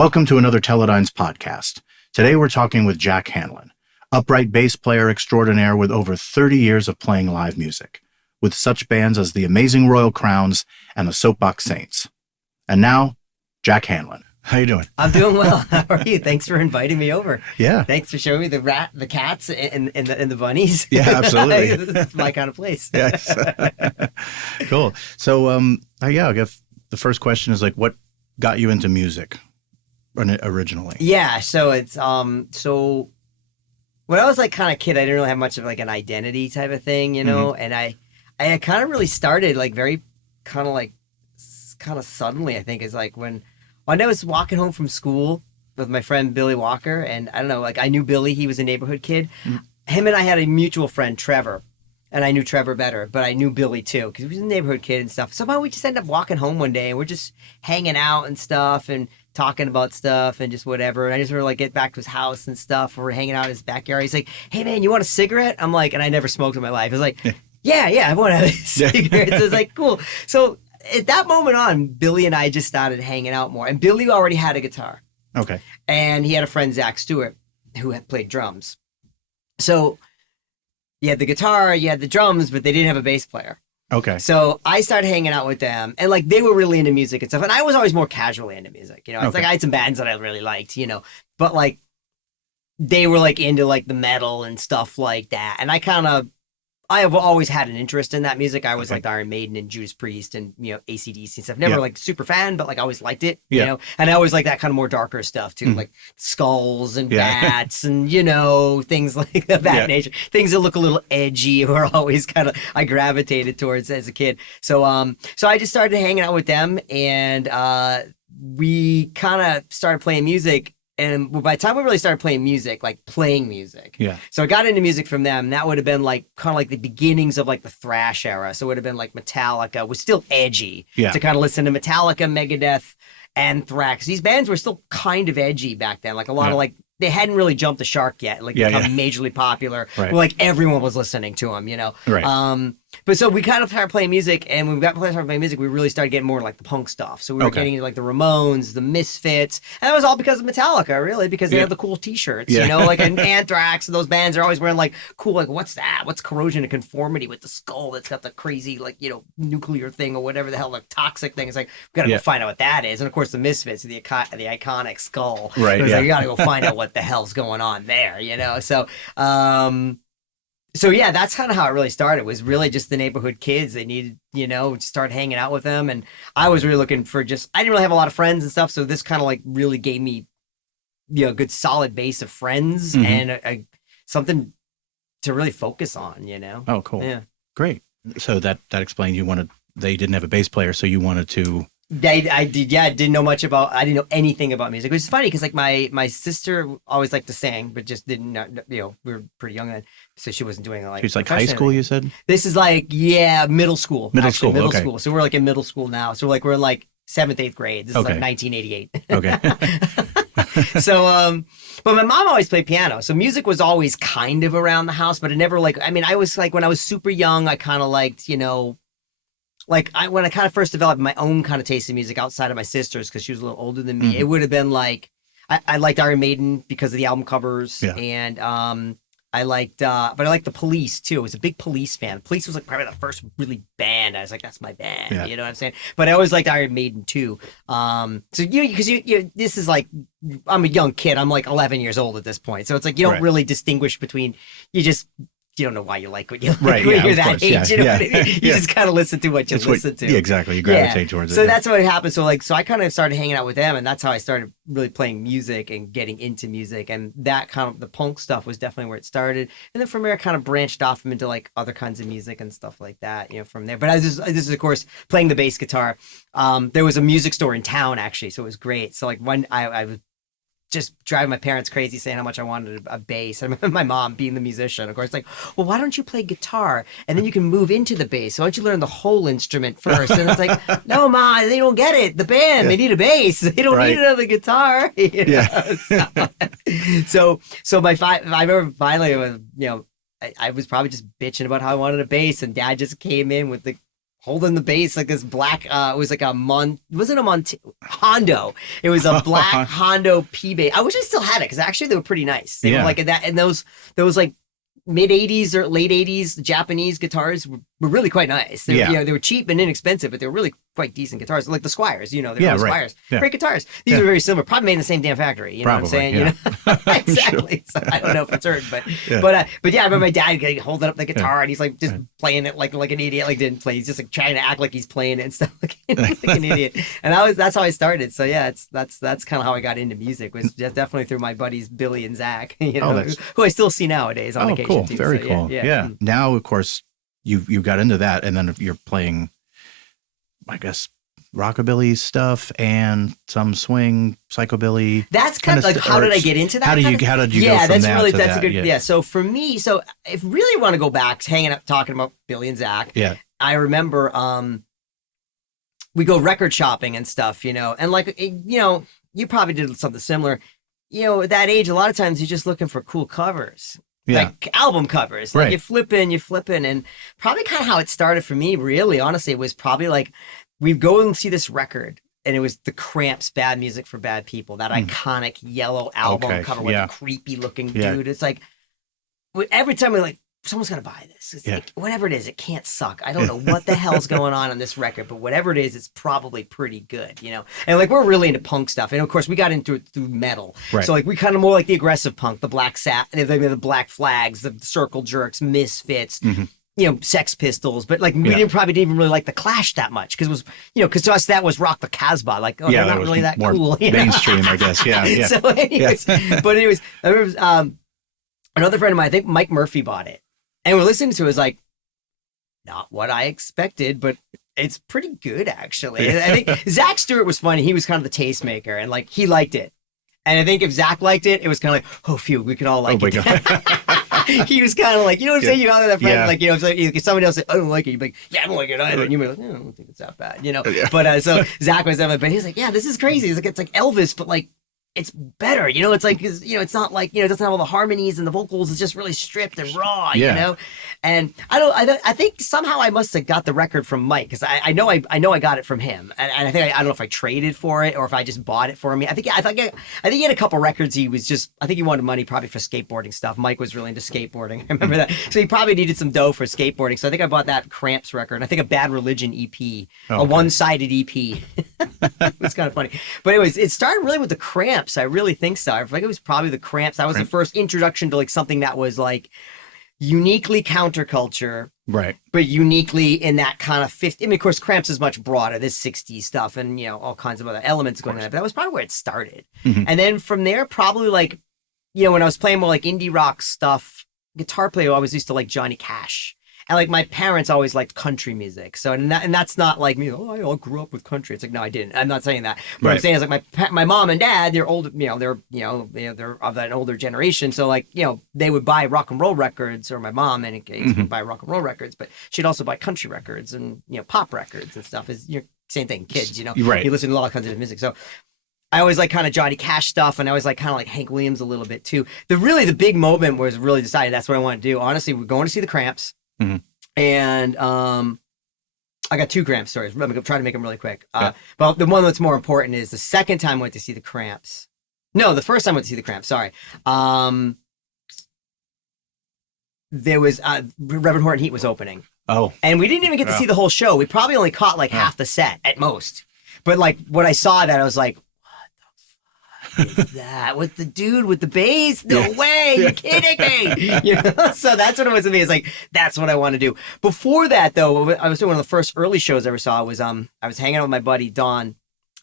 Welcome to another TeleDynes podcast. Today we're talking with Jack Hanlon, upright bass player extraordinaire with over 30 years of playing live music, with such bands as the Amazing Royal Crowns and the Soapbox Saints. And now, Jack Hanlon. How you doing? I'm doing well. How are you? Thanks for inviting me over. Yeah. Thanks for showing me the cats, and the bunnies. Yeah, absolutely. This is my kind of place. Yes. Cool. So, I guess the first question is what got you into music originally? Yeah. So it's so when I was kind of kid, I didn't really have much of an identity type of thing, and I kind of really started very kind of suddenly. I think is when I was walking home from school with my friend Billy Walker, and I don't know, I knew Billy. He was a neighborhood kid. Him and I had a mutual friend, Trevor, and I knew Trevor better, but I knew Billy too because he was a neighborhood kid and stuff. Somehow we just ended up walking home one day, and we're just hanging out and stuff and talking about stuff and just whatever. And I just sort of get back to his house and stuff. We're hanging out in his backyard. He's like, "Hey man, you want a cigarette?" I'm like, and I never smoked in my life. I was like, yeah, I want to have a cigarette. So it's cool. So at that moment on, Billy and I just started hanging out more. And Billy already had a guitar. Okay. And he had a friend, Zach Stewart, who had played drums. So you had the guitar, you had the drums, but they didn't have a bass player. Okay. So I started hanging out with them, and they were really into music and stuff. And I was always more casually into music. It's I had some bands that I really liked, but they were into the metal and stuff like that. And I have always had an interest in that music. I was Iron Maiden and Judas Priest and, AC/DC and stuff. Never super fan, but I always liked it, you know? And I always like that kind of more darker stuff too, like skulls and bats and, things like that nature. Things that look a little edgy were always I gravitated towards as a kid. So I just started hanging out with them, and we kind of started playing music. And by the time we really started playing music, So I got into music from them. That would have been the beginnings of the thrash era. So it would have been Metallica was still edgy to kind of listen to Metallica, Megadeth, Anthrax. These bands were still kind of edgy back then. A lot of they hadn't really jumped the shark yet, become majorly popular. Right. Well, everyone was listening to them, Right. But so we kind of started playing music, and when we started playing music, we really started getting more the punk stuff. So we were getting into the Ramones, the Misfits, and that was all because of Metallica, really, because they had the cool T-shirts, and Anthrax, and those bands are always wearing cool, what's that? What's Corrosion of Conformity with the skull that's got the crazy nuclear thing or whatever the hell, toxic thing. It's we gotta go find out what that is. And of course, the Misfits, the iconic skull. Right. You gotta go find out what the hell's going on there, So. So yeah, that's kind of how it really started. Was really just the neighborhood kids. They needed, to start hanging out with them, and I was really looking for I didn't really have a lot of friends and stuff. So this kind of really gave me, a good solid base of friends and something to really focus on. Oh, cool. Yeah, great. So that explains they didn't have a bass player, so you wanted to. I did. Yeah, I didn't know anything about music. It was funny because my sister always liked to sing, but just didn't know, we were pretty young then, so she wasn't doing it She was high school, you said? This is middle school. Middle school. So we're in middle school now. So we're in 7th, 8th grade. This is 1988. Okay. So, but my mom always played piano. So music was always kind of around the house, but it never I was when I was super young, I kind of liked, when I kind of first developed my own kind of taste in music outside of my sister's, because she was a little older than me, it would have been I liked Iron Maiden because of the album covers, and I liked, but I liked the Police too. I was a big Police fan. Police was probably the first really band. I was that's my band. You know what I'm saying? But I always liked Iron Maiden too. So because this is I'm a young kid. I'm 11 years old at this point. So it's you don't really distinguish between you don't know why you like what you like when you're that age. You know what I mean? You just kind of listen to what you listen to. Yeah, exactly. You gravitate towards it. So that's what happened. So so I kind of started hanging out with them, and that's how I started really playing music and getting into music. And that kind of the punk stuff was definitely where it started. And then from there, I kind of branched off into other kinds of music and stuff like that. From there. But this is of course playing the bass guitar. There was a music store in town actually, so it was great. So when I was just driving my parents crazy saying how much I wanted a bass. I remember my mom being the musician, of course, well, why don't you play guitar and then you can move into the bass? So why don't you learn the whole instrument first? And it's no, Ma, they don't get it. The band, they need a bass. They don't need another guitar. So I remember finally, I was probably just bitching about how I wanted a bass, and Dad just came in with the holding the bass like this black. It was like wasn't a Hondo. It was a black Hondo P bass. I wish I still had it because actually they were pretty nice. They were like that, and those like mid 80s or late 80s Japanese guitars were really quite nice. They were cheap and inexpensive, but they were really quite decent guitars, like the Squires. They're Squires, great guitars. These are very similar, probably made in the same damn factory. You know what I'm saying? Exactly. So I don't know for certain, but I remember my dad holding up the guitar and he's like just playing it like an idiot, like didn't play. He's just like trying to act like he's playing it and stuff like an idiot. And that's how I started. So yeah, that's kind of how I got into music, was just definitely through my buddies Billy and Zach, who I still see nowadays on occasion. Cool. Too. Very so, cool. Yeah. Now, of course, you got into that, and then you're playing, I guess, rockabilly stuff and some swing, psychobilly. That's kind of like, how did I get into that? How did you go from that's a good. Yeah. So for me, if really want to go back, hanging up, talking about Billy and Zach. Yeah. I remember we go record shopping and stuff, and like, you probably did something similar. At that age, a lot of times you're just looking for cool covers. Like album covers, like you're flipping, and probably kind of how it started for me, really, honestly, it was probably like, we'd go and see this record, and it was the Cramps' Bad Music for Bad People, that iconic yellow album cover with the creepy looking dude. It's like, every time we're like, someone's gonna buy this. It's like, whatever it is, it can't suck. I don't know what the hell's going on this record, but whatever it is, it's probably pretty good, And like, we're really into punk stuff, and of course, we got into it through metal. Right. So like, we kind of more like the aggressive punk, the Black the Black Flags, the Circle Jerks, Misfits. Sex Pistols, but like we didn't even really like the Clash that much, because it was, because to us that was rock the Casbah, like, they're not really that cool. Mainstream, I guess. Yeah. So anyways, but anyways, I remember another friend of mine, I think Mike Murphy, bought it, and we're listening to it. It was like, not what I expected, but it's pretty good actually. I think Zach Stewart was funny. He was kind of the tastemaker, and like, he liked it. And I think if Zach liked it, it was kind of like, oh, phew, we can all like it. He was kind of like, you know what I'm saying? You know that friend, like, if somebody else said, I don't like it, you'd be like, yeah, I don't like it either. And you'd be like, I don't think it's that bad, But so Zach was there, but he was like, yeah, this is crazy. It's like Elvis, but like, it's better, it's like, it's not like, it doesn't have all the harmonies and the vocals. It's just really stripped and raw, And I think somehow I must have got the record from Mike, because I know I got it from him, and I think I don't know if I traded for it or if I just bought it for him. I think he had a couple records. I think he wanted money probably for skateboarding stuff. Mike was really into skateboarding. I remember that, so he probably needed some dough for skateboarding. So I think I bought that Cramps record, and I think a Bad Religion EP, a one-sided EP. It was kind of funny, but anyways, it started really with the Cramps. I really think so. I think it was probably the Cramps. That was the first introduction to like something that was like uniquely counterculture, right? But uniquely in that kind of 50. I mean, of course, Cramps is much broader. There's 60s stuff and all kinds of other elements going on. But that was probably where it started. And then from there, probably like, when I was playing more like indie rock stuff, guitar player, I always used to like Johnny Cash. And like, my parents always liked country music. So, and that's not like me, I all grew up with country. It's like, no, I didn't. I'm not saying that. What I'm saying is like, my mom and dad, they're older, they're of that older generation. So like, they would buy rock and roll records, or my mom in any case would buy rock and roll records, but she'd also buy country records and, pop records and stuff. Is same thing, kids, you listen to a lot of kinds of music. So I always like kind of Johnny Cash stuff, and I always like kind of like Hank Williams a little bit too. The big moment was really deciding that's what I want to do. Honestly, we're going to see the Cramps. And I got two Cramps stories. I'm trying to make them really quick. But the one that's more important is the second time I went to see the Cramps. No, the first time I went to see the Cramps. Sorry. There was Reverend Horton Heat was opening. Oh. And we didn't even get to see the whole show. We probably only caught like half the set at most. But like, when I saw that, I was like, is that with the dude with the bass? No way! You're kidding me! So that's what it was to me. It's like, that's what I want to do. Before that, though, I was doing one of the first early shows I ever saw. Was I was hanging out with my buddy Don,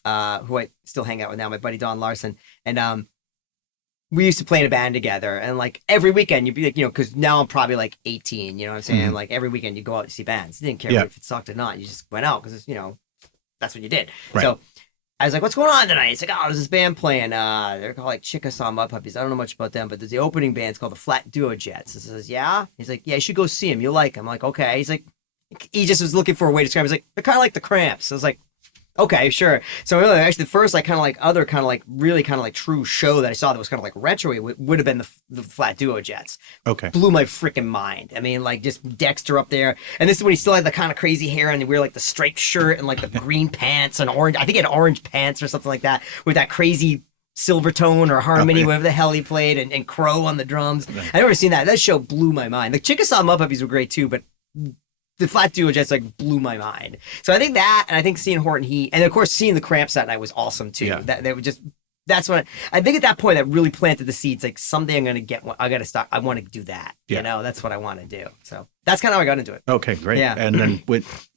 who I still hang out with now. My buddy Don Larson, and we used to play in a band together. And like, every weekend, you'd be like, because now I'm probably like 18. You know what I'm saying? Like, every weekend you go out to see bands. You didn't care if it sucked or not. You just went out because that's what you did. Right. So I was like, what's going on tonight? He's like, there's this band playing. They're called like Chickasaw Mud Puppies. I don't know much about them, but there's the opening band. It's called the Flat Duo Jets. I says, yeah? He's like, yeah, you should go see him. You'll like him. I'm like, okay. He's like, he just was looking for a way to describe it. He's like, they're kind of like the Cramps. I was like, Okay, sure. So really, actually, the first really kind of like true show that I saw that was kind of like retro would have been the Flat Duo Jets. Okay. Blew my freaking mind. I mean, like just Dexter up there, and this is when he still had the kind of crazy hair and he wear like the striped shirt and like the green pants and orange. I think he had orange pants or something like that with that crazy Silvertone or Harmony, whatever the hell he played, and Crow on the drums. I've never seen that. That show blew my mind. The Chickasaw Mud Puppies were great too, but the Flat Duo just like blew my mind. So I think that, and I think seeing Horton Heat, and of course seeing the Cramps that night was awesome too. Yeah. That they were just, that's what I think at that point that really planted the seeds. Like someday I'm gonna get one. I gotta start. I want to do that. Yeah. You know, that's what I want to do. So that's kind of how I got into it. Okay, great. Yeah. And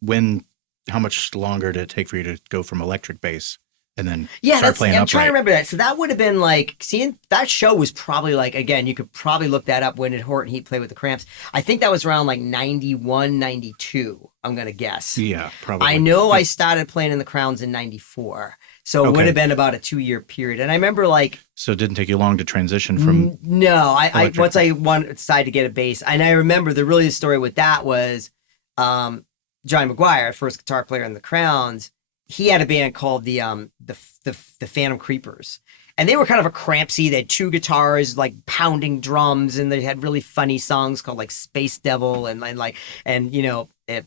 then how much longer did it take for you to go from electric bass and then start playing I'm upright? trying to remember that. So that would have been like, seeing that show was probably like, again, you could probably look that up. When did Horton Heat play with the Cramps? I think that was around like 91, 92, I'm going to guess. Yeah, probably. I know I started playing in the Crowns in 94. So it would have been about a 2-year period. And I remember like... So it didn't take you long to transition from... No, once I decided to get a bass. And I remember the story with that was Johnny McGuire, first guitar player in the Crowns. He had a band called the Phantom Creepers. And they were kind of a Crampsy. They had 2 guitars, like pounding drums, and they had really funny songs called like Space Devil and you know, I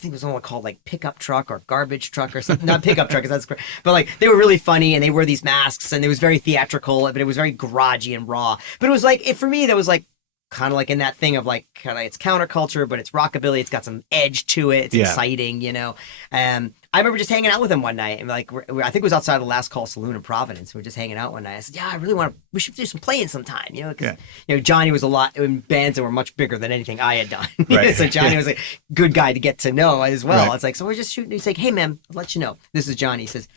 think it was one called like Pickup Truck or Garbage Truck or something. Not Pickup Truck, because that's great. But like they were really funny, and they wore these masks, and it was very theatrical, but it was very garagey and raw. But it was like, for me, that was like kind of like in that thing of like, kind of, it's counterculture, but it's rockabilly. It's got some edge to it. It's exciting, you know. I remember just hanging out with him one night, and like I think it was outside the Last Call Saloon in Providence. We were just hanging out one night. I said, "Yeah, I really want to. We should do some playing sometime, you know." Because you know, Johnny was a lot in bands that were much bigger than anything I had done. Right. So Johnny was a good guy to get to know as well. Right. It's like, so we're just shooting. He's like, "Hey man, I'll let you know. This is Johnny." He says,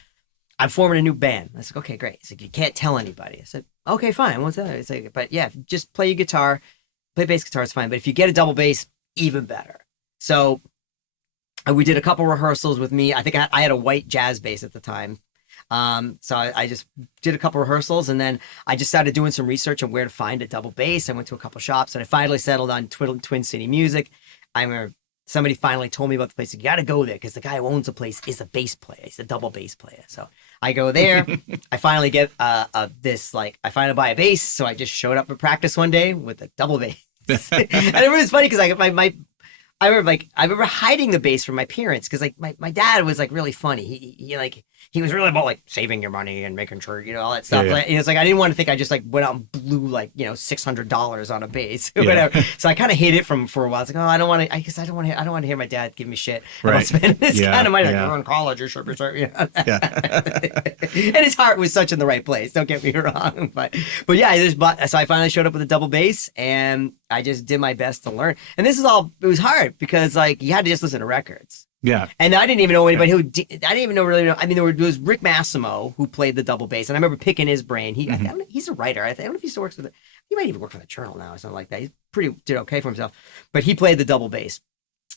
"I'm forming a new band." I said, "Okay, great." He's like, "You can't tell anybody." I said, "Okay, fine. What's that?" It's like, "But yeah, just play your guitar, play bass guitar is fine. But if you get a double bass, even better." So we did a couple rehearsals with me. I think I had a white jazz bass at the time. So I just did a couple rehearsals, and then I just started doing some research on where to find a double bass. I went to a couple shops, and I finally settled on Twin City Music. I remember somebody finally told me about the place. You got to go there because the guy who owns the place is a bass player. He's a double bass player. So I go there. I finally get I finally buy a bass. So I just showed up for practice one day with a double bass. And it was funny because I remember hiding the bass from my parents because like my dad was like really funny. He was really about like saving your money and making sure, you know, all that stuff. Yeah. Like, it's like I didn't want to think I just like went out and blew like, you know, $600 on a bass or whatever. So I kind of hid it for a while. It's like, oh, I don't want to hear my dad give me shit about spending this kind of money. Like, you're in college, you know? And his heart was such in the right place. Don't get me wrong, but yeah, so I finally showed up with a double bass, and I just did my best to learn. And it was hard because like you had to just listen to records. Yeah. And I didn't even know anybody I didn't even really know. I mean, there was Rick Massimo who played the double bass, and I remember picking his brain. He's a writer. I don't know if he still works he might even work for the Journal now or something like that. He's did okay for himself, but he played the double bass.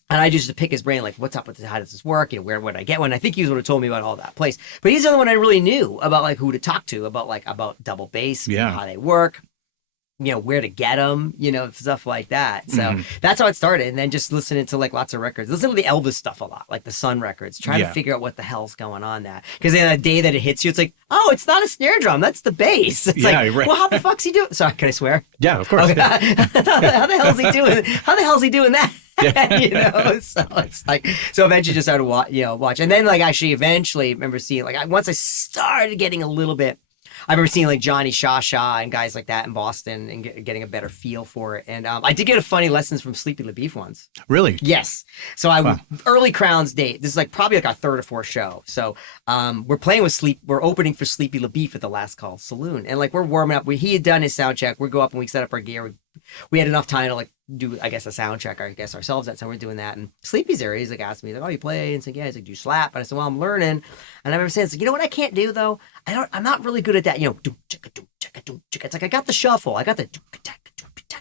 And I just to pick his brain, like, what's up with this? How does this work? You know, where would I get one? I think he was the one who told me about all that place. But he's the only one I really knew about, like, who to talk to about double bass, how they work, you know, where to get them, you know, stuff like that. So that's how it started. And then just listening to like lots of records, listen to the Elvis stuff a lot, like the Sun records, trying to figure out what the hell's going on there. Because then the day that it hits you, it's like, oh, it's not a snare drum, that's the bass. It's like, right. Well, how the fuck's he doing? Sorry, can I swear? Yeah, of course. Okay. How the hell's he doing? How the hell's he doing that? Yeah. You know, so it's like, so eventually just started watch, and then like actually eventually remember seeing like once I started getting a little bit. I remember seeing like Johnny Shaw and guys like that in Boston and getting a better feel for it. And I did get a funny lessons from Sleepy LaBeef once. Really? Yes. So early Crowns date. This is like probably like our third or fourth show. So we're opening for Sleepy LaBeef at the Last Call Saloon. And like we're warming up. He had done his sound check. We go up and we set up our gear. We had enough time to like do, I guess, a sound check, I guess, ourselves. That's how we're doing that. And Sleepy's there. He's like asked me, like, oh, you play? And it's like, yeah. He's like, do you slap? And I said, well, I'm learning. And I remember saying, you know what I can't do though? I'm not really good at that. You know, it's like I got the shuffle. I got the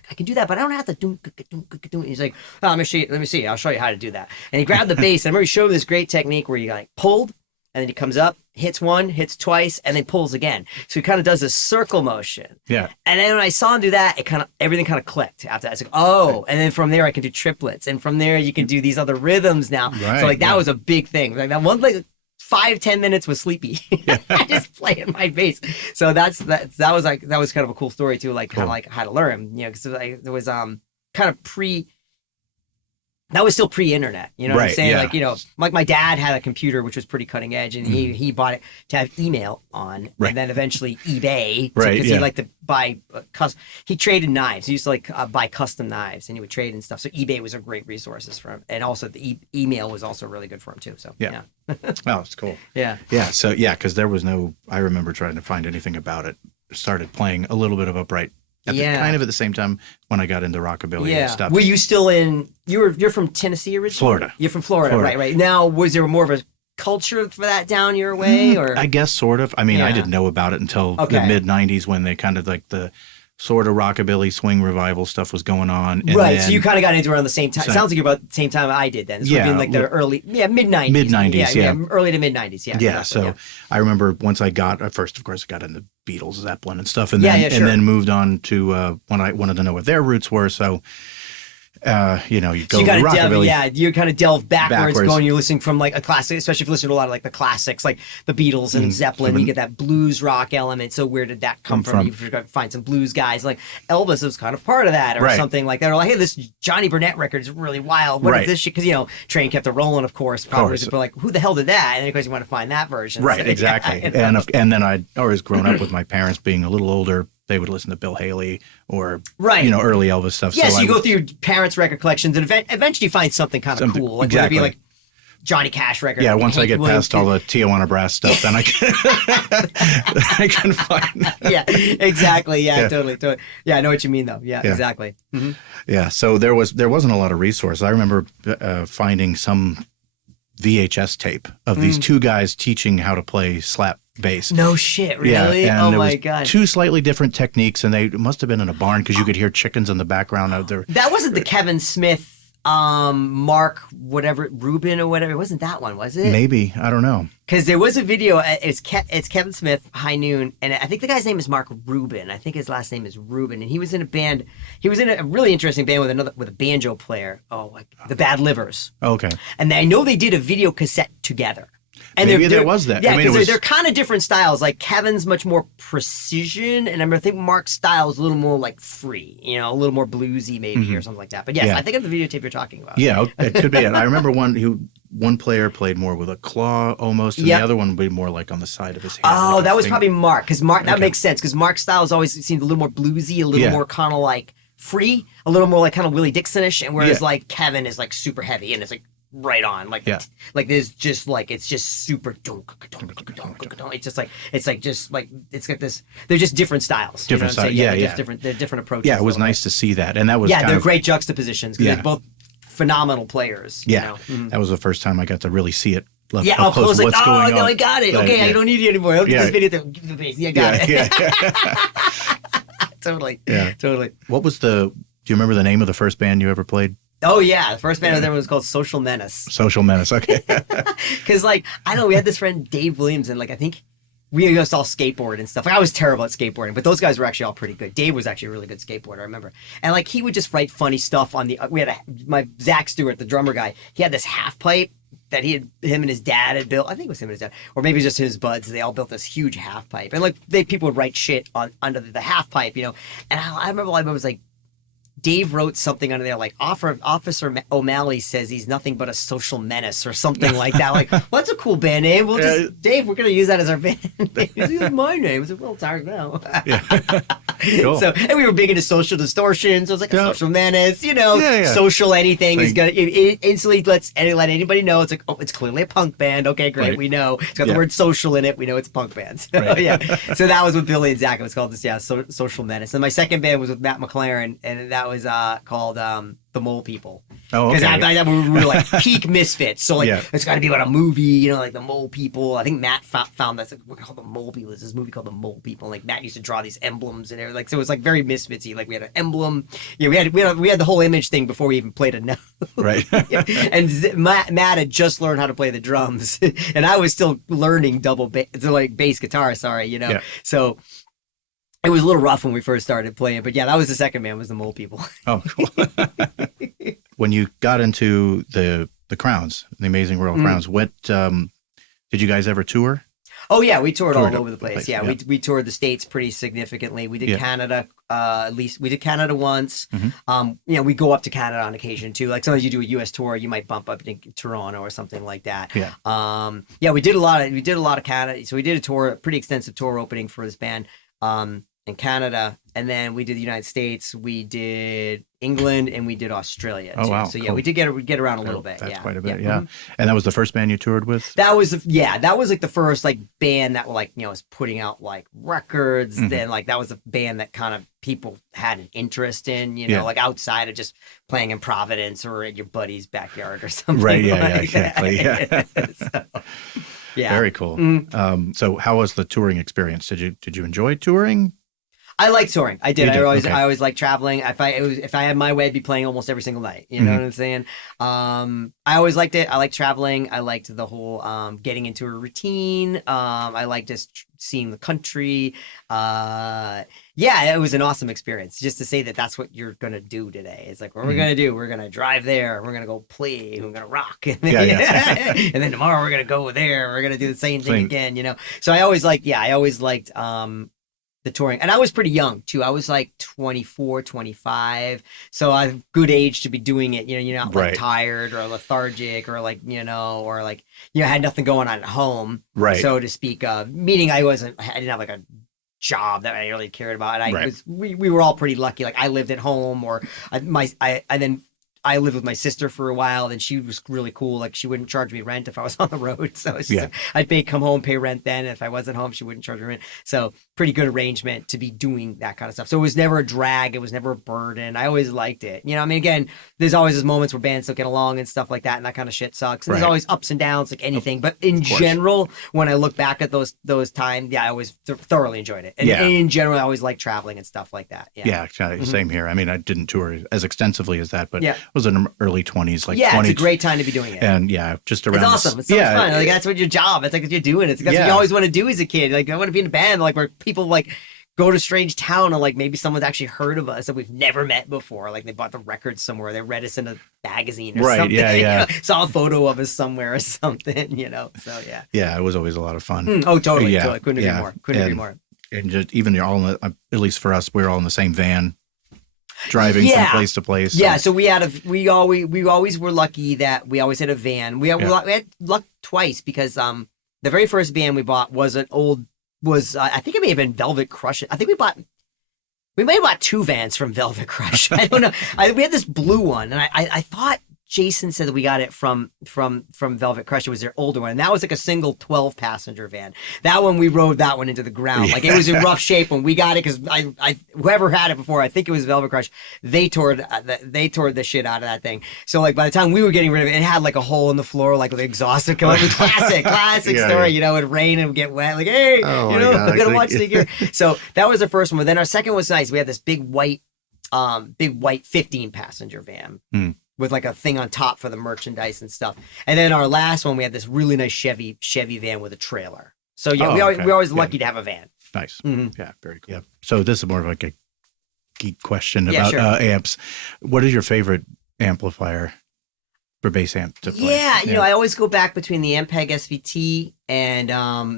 I can do that, but I don't have to And he's like, oh, let me see. I'll show you how to do that. And he grabbed the bass. And I remember he showed me this great technique where he like pulled, and then he comes up, hits one, hits twice, and then pulls again. So he kind of does this circle motion. Yeah. And then when I saw him do that, everything kind of clicked after that. It's like, oh, and then from there I can do triplets. And from there you can do these other rhythms now. Right, so like that was a big thing. Like that one, like 5-10 minutes was sleepy. Just playing my bass. So that was kind of a cool story too, like kind of like how to learn, you know, because there was kind of that was still pre-internet, you know what I'm saying? Yeah. Like, you know, like my dad had a computer which was pretty cutting edge, and he bought it to have email on, and then eventually eBay, because he liked to buy he traded knives. He used to like buy custom knives, and he would trade and stuff. So eBay was a great resources for him, and also the email was also really good for him too. So yeah. Oh, it's cool. Yeah. So because there was no. I remember trying to find anything about it. Started playing a little bit of upright. Kind of at the same time when I got into rockabilly and stuff. Were you still in? You're from Tennessee originally. Florida. You're from Florida, right? Now, was there more of a culture for that down your way, or? I guess sort of. I mean, I didn't know about it until the mid '90s when they kind of like the sort of rockabilly swing revival stuff was going on. And right. So you kind of got into it around the same time. Sounds like you're about the same time I did then. This would have been like the early, mid '90s. Mid '90s, yeah. Early to mid '90s, yeah. Yeah. So I remember once I got first, of course, I got into Beatles, Zeppelin, and stuff, and then moved on to when I wanted to know what their roots were. So. You go to rockabilly. You kind of delve backwards. Going, you're listening from like a classic, especially if you listen to a lot of like the classics, like the Beatles and Zeppelin. You get that blues rock element. So where did that come from? You've got to find some blues guys. Like Elvis was kind of part of that, or something like that. Or like, hey, this Johnny Burnett record is really wild. What is this shit? Because Train Kept It Rolling, of course. Probably, but like, who the hell did that? And then of course you want to find that version. Right, so, exactly. And then I'd always grown up with my parents being a little older. They would listen to Bill Haley or early Elvis stuff. Yes, so you go through your parents' record collections and eventually find something kind of cool. Like whether it be like Johnny Cash record. Yeah, once I get past all the Tijuana Brass stuff, then I can find that. Yeah, exactly. Yeah, totally. Yeah, I know what you mean though. Yeah. Exactly. Mm-hmm. Yeah, so there wasn't a lot of resources. I remember finding some VHS tape of these two guys teaching how to play slap bass. No shit, really? Yeah, and oh my god! Two slightly different techniques, and they must have been in a barn because you could hear chickens in the background of their. That wasn't the Kevin Smith, Mark whatever Rubin or whatever. It wasn't that one, was it? Maybe, I don't know. Because there was a video. It's Kevin Smith, High Noon, and I think the guy's name is Mark Rubin. I think his last name is Rubin, and he was in a band. He was in a really interesting band with a banjo player. The Bad Livers. Okay. And I know they did a video cassette together. And maybe there was that. Yeah, because they're kind of different styles. Like Kevin's much more precision, and I think Mark's style is a little more like free, a little more bluesy maybe or something like that. But yes, I think of the videotape you're talking about. Yeah, it could be it. I remember one player played more with a claw almost, and the other one would be more like on the side of his hand. Oh, that was probably Mark, because that makes sense, because Mark's style has always seemed a little more bluesy, a little more kind of like free, a little more like kind of Willie Dixon-ish, and whereas like Kevin is like super heavy and it's like right on, like there's just like it's just super it's got this, they're just different styles, different styles, they're different approaches. It was nice to see that, and that was they're great juxtapositions because they're both phenomenal players. That was the first time I got to really see it up close. I was like, what's going on. I got it. Okay, I don't need you anymore. Look at this video. Give the bass. Got it. Totally. What was do you remember the name of the first band you ever played? Oh, yeah. The first band I was ever was called Social Menace. Social Menace, okay. Because, like, I don't know, we had this friend, Dave Williams, and, like, I think we used to all skateboard and stuff. Like, I was terrible at skateboarding, but those guys were actually all pretty good. Dave was actually a really good skateboarder, I remember. And, like, he would just write funny stuff on my Zach Stewart, the drummer guy, he had this half pipe that him and his dad had built. I think it was him and his dad, or maybe just his buds. They all built this huge half pipe. And, like, people would write shit under the half pipe, And I remember I was like, Dave wrote something under there like Officer O'Malley says he's nothing but a social menace or something like that. Like, well, that's a cool band name. Dave, we're going to use that as our band name. He's my name. I said, well, it's ours now. Cool. So, and we were big into social distortion. So it was like a social menace, social anything. He's going to instantly let anybody know. It's like, oh, it's clearly a punk band. Okay, great. Right. We know. It's got the word social in it. We know it's a punk band. So, So that was with Billy and Zach. It was called this, Social Menace. And my second band was with Matt McLaren, and that was called The Mole People. Oh, okay. Because we were like peak misfits. So it's got to be about a movie, like The Mole People. I think Matt found that we're called The Mole People. There's this movie called The Mole People. And, like, Matt used to draw these emblems and everything. Like, so it was like very misfitsy. Like we had an emblem. We had the whole image thing before we even played a note. Right. And Matt had just learned how to play the drums, and I was still learning bass guitar. So. It was a little rough when we first started playing, but that was the second band, was the Mole People. Oh, cool. When you got into the Crowns, the Amazing Royal Crowns, what do Did you guys ever tour? Oh yeah, we toured all Toured over the place. yeah. We toured the States pretty significantly. We did Yeah. Canada, at least we did Canada once. Mhm. We go up to Canada on occasion too. Like sometimes you do a US tour, you might bump up to Toronto or something like that. Yeah. We did a lot of Canada. So we did a pretty extensive tour opening for this band in Canada, and then we did the United States, we did England, and we did Australia too. Oh wow! So cool. we did get around a little bit. That's yeah, quite a bit. Yeah. And that was the first band you toured with? That was like the first like band that was putting out like records. Then like that was a band that kind of people had an interest in, like outside of just playing in Providence or at your buddy's backyard or something. Right. Yeah. Like Exactly. Yeah. So, yeah. Very cool. So how was the touring experience? Did you enjoy touring? I like touring. I did. Okay. I always like traveling. If I had my way, I'd be playing almost every single night. You know what I'm saying? I always liked it. I liked traveling. I liked the whole getting into a routine. I liked just seeing the country. It was an awesome experience. Just to say that that's what you're gonna do today. It's like what we're gonna do. We're gonna drive there. We're gonna go play. We're gonna rock. And then, and then tomorrow we're gonna go there. We're gonna do the same thing again. So I always liked. The touring. And I was pretty young too. I was like 24, 25. So I'm good age to be doing it. You're not like tired or lethargic or like, or like, had nothing going on at home. Right. So to speak of. Meaning I didn't have like a job that I really cared about. And we were all pretty lucky. Like I lived at home I lived with my sister for a while, and she was really cool. Like she wouldn't charge me rent if I was on the road. So it's just I'd come home, pay rent then. If I wasn't home, she wouldn't charge me rent. So pretty good arrangement to be doing that kind of stuff. So it was never a drag. It was never a burden. I always liked it. Again, there's always those moments where bands don't get along and stuff like that, and that kind of shit sucks. And there's always ups and downs like anything. But in general, when I look back at those times, I always thoroughly enjoyed it. And in general, I always liked traveling and stuff like that. Yeah, same here. I mean, I didn't tour as extensively as that, but was in early 20s, like 20. It's a great time to be doing it. And just around. It's awesome. It's so much fun. Like that's what your job. It's like what you're doing. That's what you always want to do as a kid. Like I want to be in a band like where people like go to a strange town and like maybe someone's actually heard of us that we've never met before. Like they bought the records somewhere. They read us in a magazine or something. Yeah. Saw a photo of us somewhere or something, So yeah. Yeah, it was always a lot of fun. Totally. Couldn't agree more. Couldn't agree more. And just even you're all at least for us, we're all in the same van. Driving from place to place. So we always were lucky that we always had a van. We had luck twice because the very first van we bought was I think it may have been Velvet Crush. I think we may have bought two vans from Velvet Crush. I don't know. We had this blue one, and I thought Jason said that we got it from Velvet Crush. It was their older one, and that was like a single 12-passenger van. That one we rode that one into the ground. Like it was in rough shape when we got it because I whoever had it before, I think it was Velvet Crush. They tore the shit out of that thing. So like by the time we were getting rid of it, it had like a hole in the floor, like with the exhaust would come out. Classic story. It'd rain and get wet. Like hey, I'm gonna watch the gear. So that was the first one. But then our second was nice. We had this big white 15-passenger van. With like a thing on top for the merchandise and stuff. And then our last one, we had this really nice Chevy van with a trailer. So we're always lucky to have a van. Nice. Yeah, very cool. Yeah. So this is more of like a geek question about amps. What is your favorite amplifier for bass amp to play? Yeah, I always go back between the Ampeg SVT and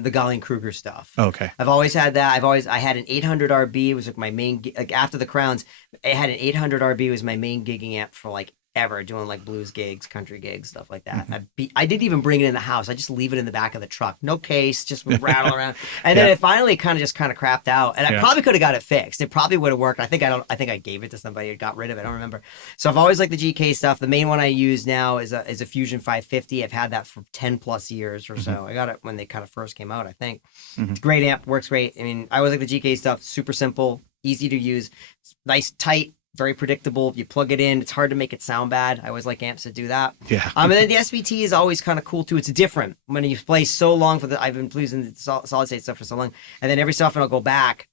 the Gaulian Kruger stuff. Okay. I've always had that. I had an 800 RB. It was like my main, like after the Crowns, I had an 800 RB was my main gigging amp for like ever, doing like blues gigs, country gigs, stuff like that. I didn't even bring it in the house. I just leave it in the back of the truck. No case, just rattle around. And then it finally kind of crapped out. And I probably could have got it fixed. It probably would have worked. I think I gave it to somebody or got rid of it. I don't remember. So I've always liked the GK stuff. The main one I use now is a Fusion 550. I've had that for 10 plus years or so. I got it when they kind of first came out, I think. It's a great amp, works great. I mean, I always like the GK stuff. Super simple, easy to use, it's nice, tight, very predictable. You plug it in. It's hard to make it sound bad. I always like amps that do that. Yeah. And then the SVT is always kind of cool too. It's different when you play so long I've been using the solid state stuff for so long. And then every so often I'll go back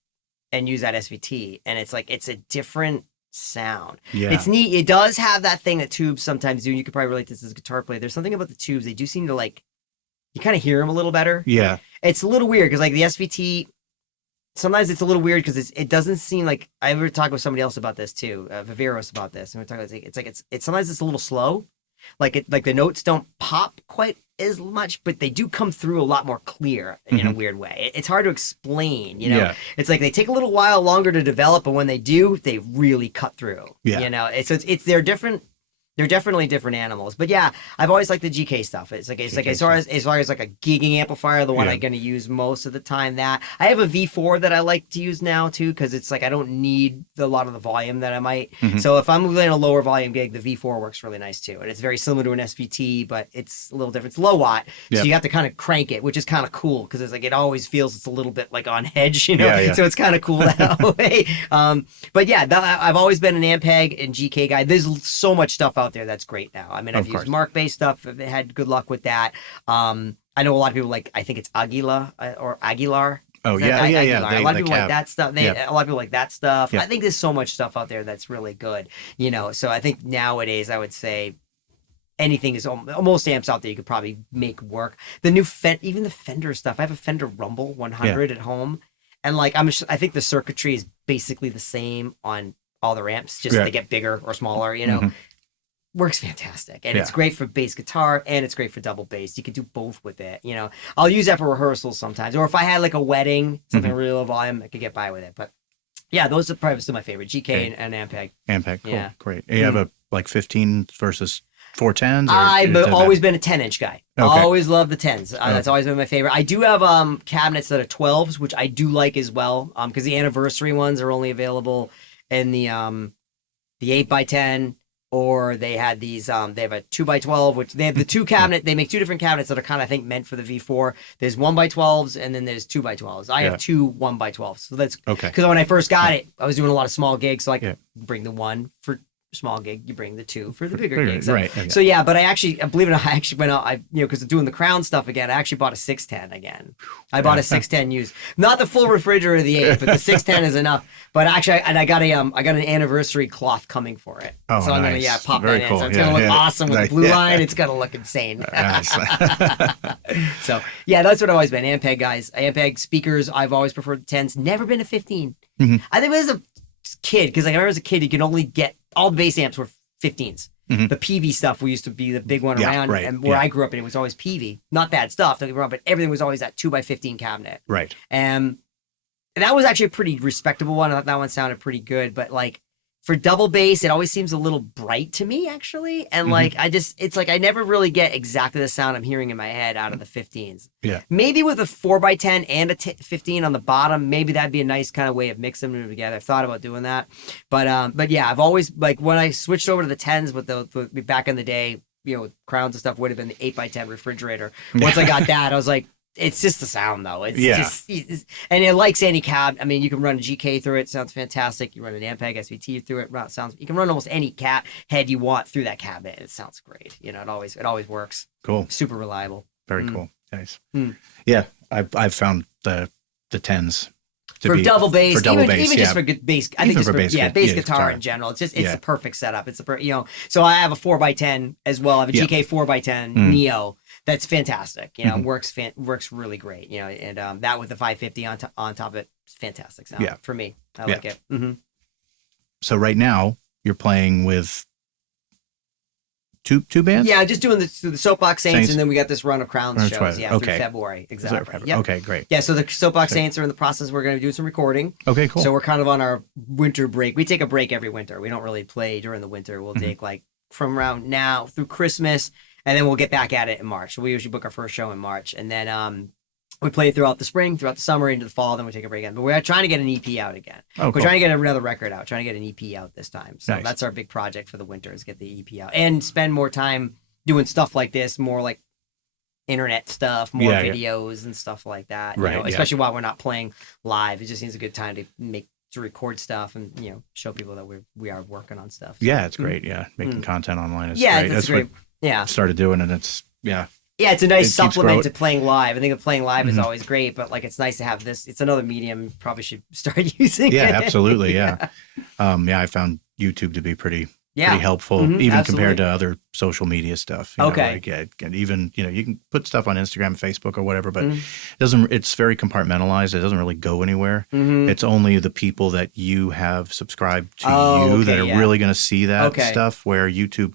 and use that SVT. And it's like, it's a different sound. Yeah. It's neat. It does have that thing that tubes sometimes do. You could probably relate to this as a guitar player. There's something about the tubes. They do seem to like, you kind of hear them a little better. Yeah. It's a little weird because like the SVT, sometimes it's a little weird because it doesn't seem like I ever talked with somebody else about this too, Viveros about this, and we're talking. It's sometimes it's a little slow, like the notes don't pop quite as much, but they do come through a lot more clear in a weird way. It's hard to explain, you know. Yeah. It's like they take a little while longer to develop, but when they do, they really cut through. Yeah. You know, it's they're different. They're definitely different animals, but yeah, I've always liked the GK stuff. It's like as far as like a gigging amplifier, the one I'm going to use most of the time. That I have a V4 that I like to use now too, because it's like I don't need a lot of the volume that I might. So if I'm playing a lower volume gig, the V4 works really nice too, and it's very similar to an SVT, but it's a little different. It's low watt, so you have to kind of crank it, which is kind of cool because it's like it always feels it's a little bit like on edge, you know. Yeah. So it's kind of cool that way. But yeah, I've always been an Ampeg and GK guy. There's so much stuff out there that's great now. I mean, I've used Mark-based stuff. I've had good luck with that. I know a lot of people like, I think it's Aguila or Aguilar. Oh, yeah. A lot of people like that stuff. A lot of people like that stuff. Yeah. I think there's so much stuff out there that's really good, you know. So I think nowadays I would say anything is almost amps out there you could probably make work. The new even the Fender stuff. I have a Fender Rumble 100 at home, and like I think the circuitry is basically the same on all the amps, just they get bigger or smaller, you know. Works fantastic, and it's great for bass guitar, and it's great for double bass. You can do both with it, you know. I'll use that for rehearsals sometimes, or if I had like a wedding, something really low volume, I could get by with it. But yeah, those are probably still my favorite, GK and Ampeg. Ampeg, cool, great. You have a like 15 versus 410s? I've always been a 10-inch guy. Always loved the 10s. That's always been my favorite. I do have cabinets that are 12s, which I do like as well, because the anniversary ones are only available in the 8x10. Or they had these, they have a 2x12, which they have the two cabinet. They make two different cabinets that are kind of, I think, meant for the V4. There's 1x12s and then there's 2x12s. I have two 1x12s. So that's because when I first got it, I was doing a lot of small gigs. So I could bring the one for small gig, you bring the two for the bigger gigs. So yeah, but I actually, believe it or not, I actually went out, because of doing the Crown stuff again, I actually bought a 610 again. I bought a 610 used. Not the full refrigerator of the 8, but the 610 is enough. But actually, I got an anniversary cloth coming for it. So I'm going to pop that in. Cool. So it's going to look awesome with the blue line. It's going to look insane. So yeah, that's what I've always been. Ampeg guys. Ampeg speakers, I've always preferred the 10s. Never been a 15. I think as a kid, because like I remember as a kid, you can only get, all the bass amps were 15s. The PV stuff used to be the big one around, and where I grew up, and it was always PV. Not bad stuff, don't get me wrong, but everything was always that 2x15 cabinet. Right. And that was actually a pretty respectable one. I thought that one sounded pretty good, but like for double bass, it always seems a little bright to me, actually. And like it's like I never really get exactly the sound I'm hearing in my head out of the 15s. Yeah. Maybe with a 4x10 and a 15 on the bottom, maybe that'd be a nice kind of way of mixing them together. I've thought about doing that, but yeah, I've always, like, when I switched over to the 10s with back in the day, Crowns and stuff, would have been the 8x10 refrigerator. Once I got that, I was like, it's just the sound, though. It's just, and it likes any cab. I mean, you can run a GK through it. Sounds fantastic. You run an Ampeg SVT through it. You can run almost any head you want through that cabinet. It sounds great. It always works. Cool. Super reliable. Very cool. Nice. Yeah, I've found the 10s for double bass, even bass, just for good bass. I think just for bass guitar in general. It's the perfect setup. It's So I have a 4x10 as well. I have a GK 4x10 Neo. That's fantastic. Works really great. And that with the 550 on top of it, fantastic sound for me. I like it. So right now you're playing with two bands? Yeah, just doing the Soapbox Saints, and then we got this run of Crowns shows. Yeah, through February. Exactly. Yep. Okay, great. Yeah, so the Soapbox Saints are in the process. We're going to do some recording. Okay, cool. So we're kind of on our winter break. We take a break every winter. We don't really play during the winter. We'll take like from around now through Christmas. And then we'll get back at it in March. So we usually book our first show in March. And then we play throughout the spring, throughout the summer, into the fall. Then we take a break again. But we're trying to get an EP out again. We're trying to get another record out. Trying to get an EP out this time. So that's our big project for the winter, is get the EP out. And spend more time doing stuff like this, more like internet stuff, more videos and stuff like that. Especially while we're not playing live. It just seems a good time to record stuff and show people that we are working on stuff. So, yeah, it's great. Yeah, making content online is great. That's great. What started doing, and it's it's a nice supplement to playing live. I think playing live is always great, but like it's nice to have this. It's another medium. Probably should start using it. Yeah, absolutely. Yeah. I found YouTube to be pretty helpful, even compared to other social media stuff. And even you can put stuff on Instagram, Facebook, or whatever, but it's very compartmentalized. It doesn't really go anywhere. It's only the people that you have subscribed to that are really going to see that stuff. Where YouTube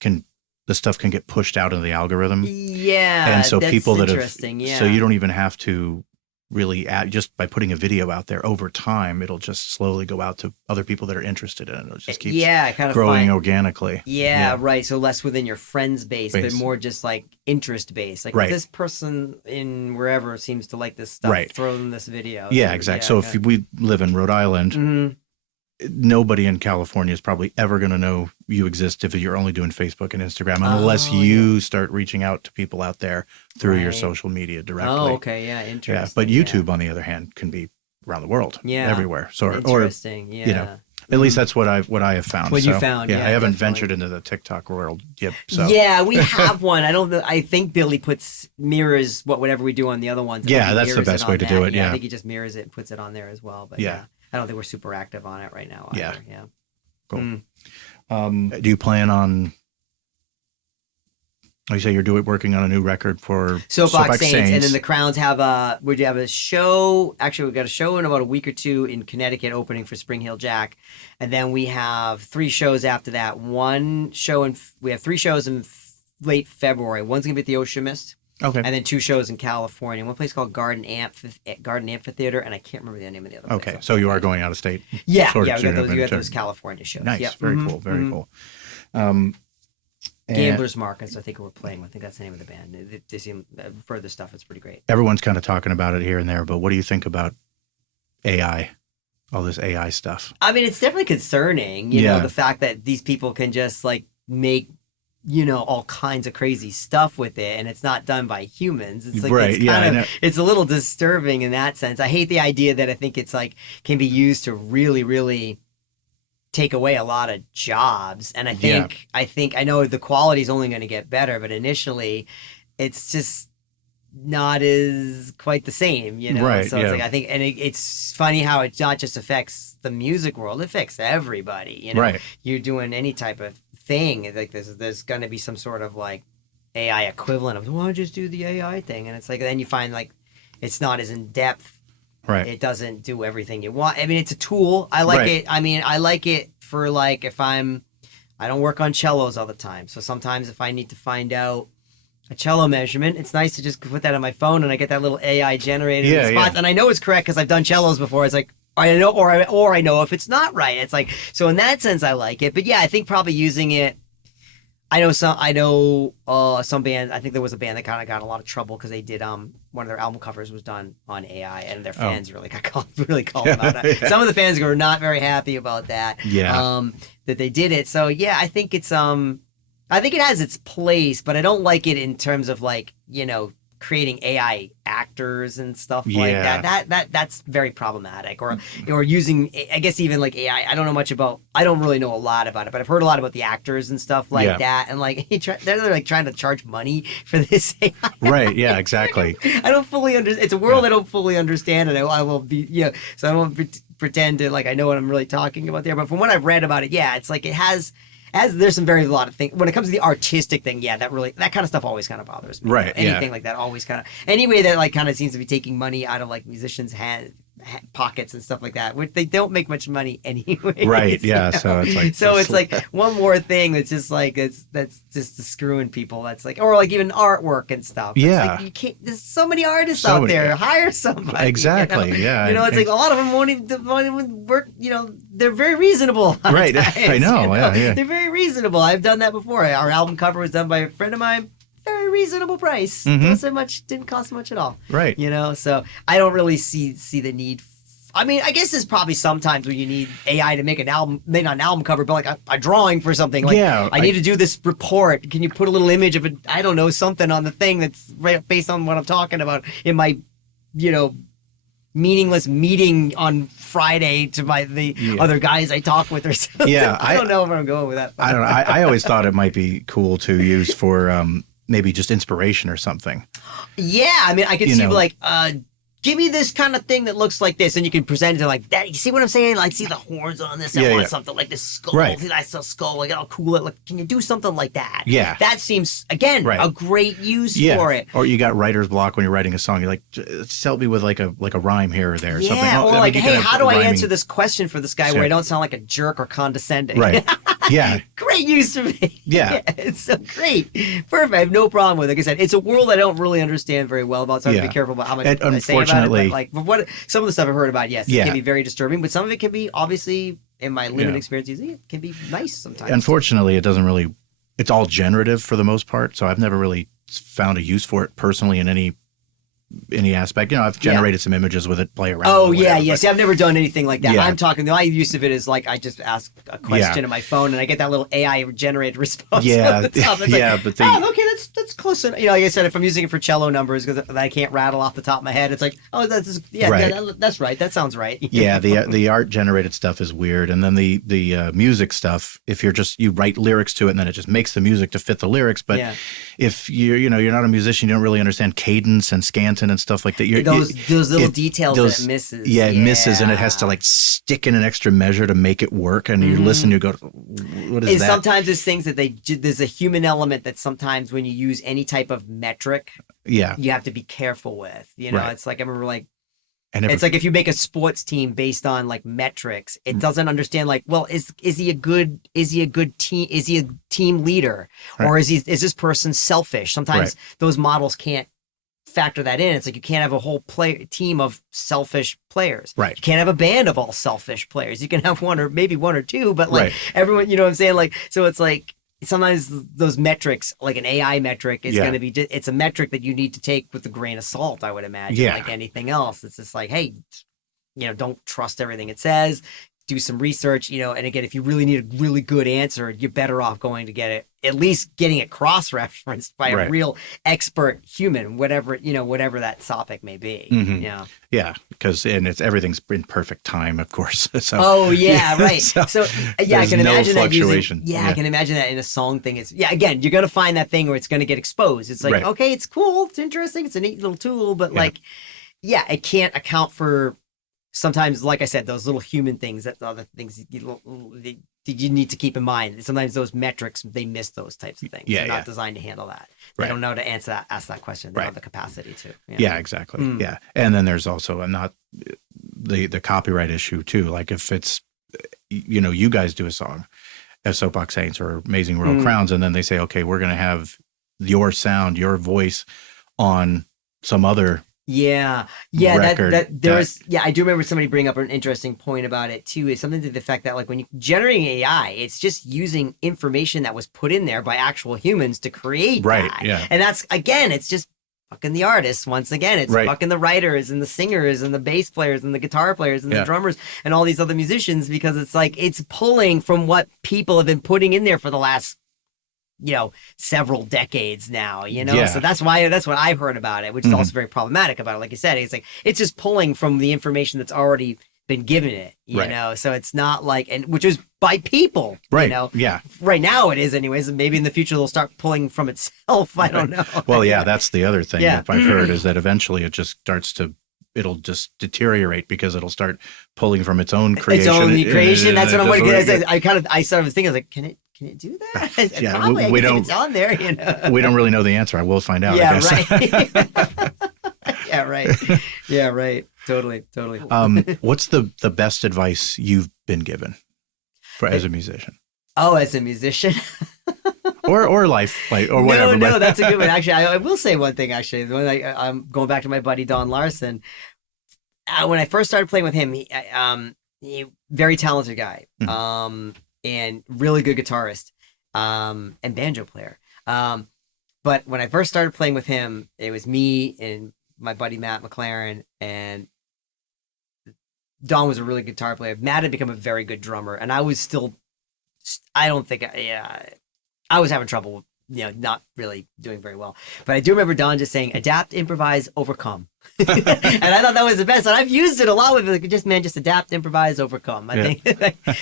can the stuff can get pushed out into the algorithm. Yeah, and so that's people that have, interesting. Yeah. so you don't even have to really add, just by putting a video out there over time, it'll just slowly go out to other people that are interested in it. It'll just keep kind of growing organically. Yeah, right. So less within your friends base, but more just like interest based. Like this person in wherever seems to like this stuff. Throw them this video. Yeah, exactly. So if we live in Rhode Island, nobody in California is probably ever going to know you exist if you're only doing Facebook and Instagram, unless you start reaching out to people out there through your social media directly. Oh, okay. Yeah. Interesting. Yeah. But YouTube, on the other hand, can be around the world. Yeah. Everywhere. So, interesting. Yeah. You know, at least that's what I have found. What you found. Yeah. I haven't ventured into the TikTok world yet. So. Yeah, we have one. I don't know. I think Billy mirrors whatever we do on the other ones. Yeah, that's the best way to do it. Yeah. I think he just mirrors it and puts it on there as well. But yeah. I don't think we're super active on it right now either. Yeah. Cool. Do you plan on, like you say, you're working on a new record for Soapbox Saints, and then the Crowns we have a show. Actually, we've got a show in about a week or two in Connecticut opening for Spring Heel Jack. And then we have 3 shows after that. We have 3 shows in late February. One's going to be at the Ocean Mist. Okay. And then 2 shows in California. One place called Garden Amphitheater, and I can't remember the name of the other place. Okay, so you are going out of state. Yeah, we got those California shows. Nice, very cool, very cool. Gamblers Markets, I think we're playing. I think that's the name of the band. They seem further stuff. It's pretty great. Everyone's kind of talking about it here and there, but what do you think about AI? All this AI stuff. I mean, it's definitely concerning. You know, the fact that these people can just like make, all kinds of crazy stuff with it, and it's not done by humans. It's like it's a little disturbing in that sense. I hate the idea that I think it's like can be used to really, really take away a lot of jobs. And I know the quality is only going to get better, but initially it's just not as quite the same, Right, so it's like I think, and it's funny how it not just affects the music world, it affects everybody. Right. You're doing any type of thing, like there's going to be some sort of like AI equivalent of, why don't you just do the AI thing? And it's like, then you find like it's not as in depth. Right. It doesn't do everything you want. I mean, it's a tool. I like it. I mean, I like it for like I don't work on cellos all the time. So sometimes if I need to find out a cello measurement, it's nice to just put that on my phone and I get that little AI generated response. And I know it's correct because I've done cellos before. It's like, I know, or I know if it's not right. It's like, so in that sense, I like it. But yeah, I think probably using it, I know some bands. I think there was a band that kind of got in a lot of trouble because they did one of their album covers was done on AI, and their fans really called them out. Some of the fans were not very happy about that. Yeah. That they did it. So yeah, I think it's I think it has its place, but I don't like it in terms of like creating AI actors and stuff like that. That's very problematic. Or using, I guess even like AI. I don't really know a lot about it, but I've heard a lot about the actors and stuff like that. And like they're like trying to charge money for this AI. Right. Yeah. Exactly. I don't fully understand. It's a world I don't fully understand, and I will be so I won't pretend to like I know what I'm really talking about there. But from what I've read about it, it's like it has. There's a lot of things when it comes to the artistic thing. Yeah, that kind of stuff always kind of bothers me. Right. Anything like that always kind of anyway that like kind of seems to be taking money out of like musicians' pockets and stuff like that, which they don't make much money anyway. Right. Yeah. So it's like one more thing that's just like that's just screwing people. That's like, or like even artwork and stuff. Yeah. It's like you can't. There's so many artists out there. Hire somebody. Exactly. Yeah. It's like a lot of them won't even work. They're very reasonable. Right. I know. Yeah. They're very reasonable. I've done that before. Our album cover was done by a friend of mine. Very reasonable price. Didn't cost much at all. Right. So I don't really see the need. I mean, I guess there's probably sometimes when you need AI to make not an album cover, but like a drawing for something. Like, I need to do this report. Can you put a little image of something on the thing that's right based on what I'm talking about in my, meaningless meeting on Friday to the other guys I talk with or something. Yeah. I don't know where I'm going with that. I don't know. I always thought it might be cool to use for maybe just inspiration or something. Yeah. I mean, I could see like, give me this kind of thing that looks like this, and you can present it like that. You see what I'm saying? Like, see the horns on this. I want something like this skull. Right. See that skull? Like, I'll cool it. Like, can you do something like that? Yeah. That seems a great use for it. Or you got writer's block when you're writing a song. You're like, help me with like a rhyme here or there. Or something. Or like, hey, how do I answer this question for this guy where I don't sound like a jerk or condescending? Right. Yeah. Great use for me. Yeah. It's so great. Perfect. I have no problem with it. Like I said, it's a world I don't really understand very well about, so I have to be careful about how much I say about it. But what some of the stuff I've heard about, yes, it can be very disturbing, but some of it can be, obviously, in my limited experience using it, can be nice sometimes. Unfortunately, it doesn't really, it's all generative for the most part, so I've never really found a use for it personally in any aspect. I've generated some images with it, play around. Oh, yeah. See, I've never done anything like that. I'm talking, my use of it is like I just ask a question on my phone and I get that little AI generated response. Yeah, at the top. It's okay, that's close enough. Like I said, if I'm using it for cello numbers because I can't rattle off the top of my head, it's like, oh, that's that's right. That sounds right. Yeah, the art generated stuff is weird, and then the music stuff. If you write lyrics to it, and then it just makes the music to fit the lyrics. But if you're not a musician, you don't really understand cadence and scanton and stuff like that. Those little details that it misses. Yeah, it misses, and it has to like stick in an extra measure to make it work. And you listen, you go, what is that? Sometimes there's things that there's a human element that sometimes when you use any type of metric, you have to be careful with. It's like I remember like. It's like if you make a sports team based on like metrics, it doesn't understand like, well, is he a good team? Is he a team leader, or is this person selfish? Sometimes those models can't factor that in. It's like you can't have a whole team of selfish players. Right. You can't have a band of all selfish players. You can have one or maybe one or two, but like everyone, you know what I'm saying? Like, so it's like sometimes those metrics, like an AI metric, is going to be, it's a metric that you need to take with a grain of salt, I would imagine, like anything else. It's just like, hey, don't trust everything it says. Do some research, and again, if you really need a really good answer, you're better off going to get it, at least getting it cross-referenced by a real expert human, whatever that topic may be. Mm-hmm. Yeah, because everything's in perfect time, of course. So, right. So I can imagine that fluctuation. I can imagine that in a song thing. It's again, you're gonna find that thing where it's gonna get exposed. It's like, okay, it's cool, it's interesting, it's a neat little tool, but it can't account for. Sometimes, like I said, those little human things, that other things you need to keep in mind. Sometimes those metrics, they miss those types of things. They're not designed to handle that. They don't know to ask that question. They don't have the capacity to. Yeah, exactly. Yeah. And then there's also the copyright issue too. Like if it's, you guys do a song as Soapbox Saints or Amazing Royal Crowns, and then they say, okay, we're going to have your sound, your voice on some other record. I do remember somebody bring up an interesting point about it too. Is something to the fact that like when you're generating AI, it's just using information that was put in there by actual humans to create that. Yeah. And that's again, it's just fucking the artists. Once again, it's fucking the writers and the singers and the bass players and the guitar players and the drummers and all these other musicians, because it's like it's pulling from what people have been putting in there for the last several decades now, so that's what I've heard about it, which is also very problematic about it. Like you said, it's like, it's just pulling from the information that's already been given it, so it's not like, and which is by people, right now it is anyways, and maybe in the future they'll start pulling from itself. I don't know. Well, that's the other thing that I've heard is that eventually it'll just deteriorate because it'll start pulling from its own creation. That's what I'm wondering. I started thinking, I was like, can it do that? Probably, we don't. It's on there. We don't really know the answer. I will find out. I guess. Yeah, right. Totally. What's the best advice you've been given as a musician? Oh, as a musician. or life, or whatever. No, that's a good one. Actually, I will say one thing. Actually, when I'm going back to my buddy Don Larson. When I first started playing with him, he very talented guy. And really good guitarist, and banjo player. But when I first started playing with him, it was me and my buddy Matt McLaren, and Don was a really good guitar player. Matt had become a very good drummer, and I was still, I was having trouble, not really doing very well. But I do remember Don just saying, adapt, improvise, overcome. And I thought that was the best. And I've used it a lot with like, just adapt, improvise, overcome. I think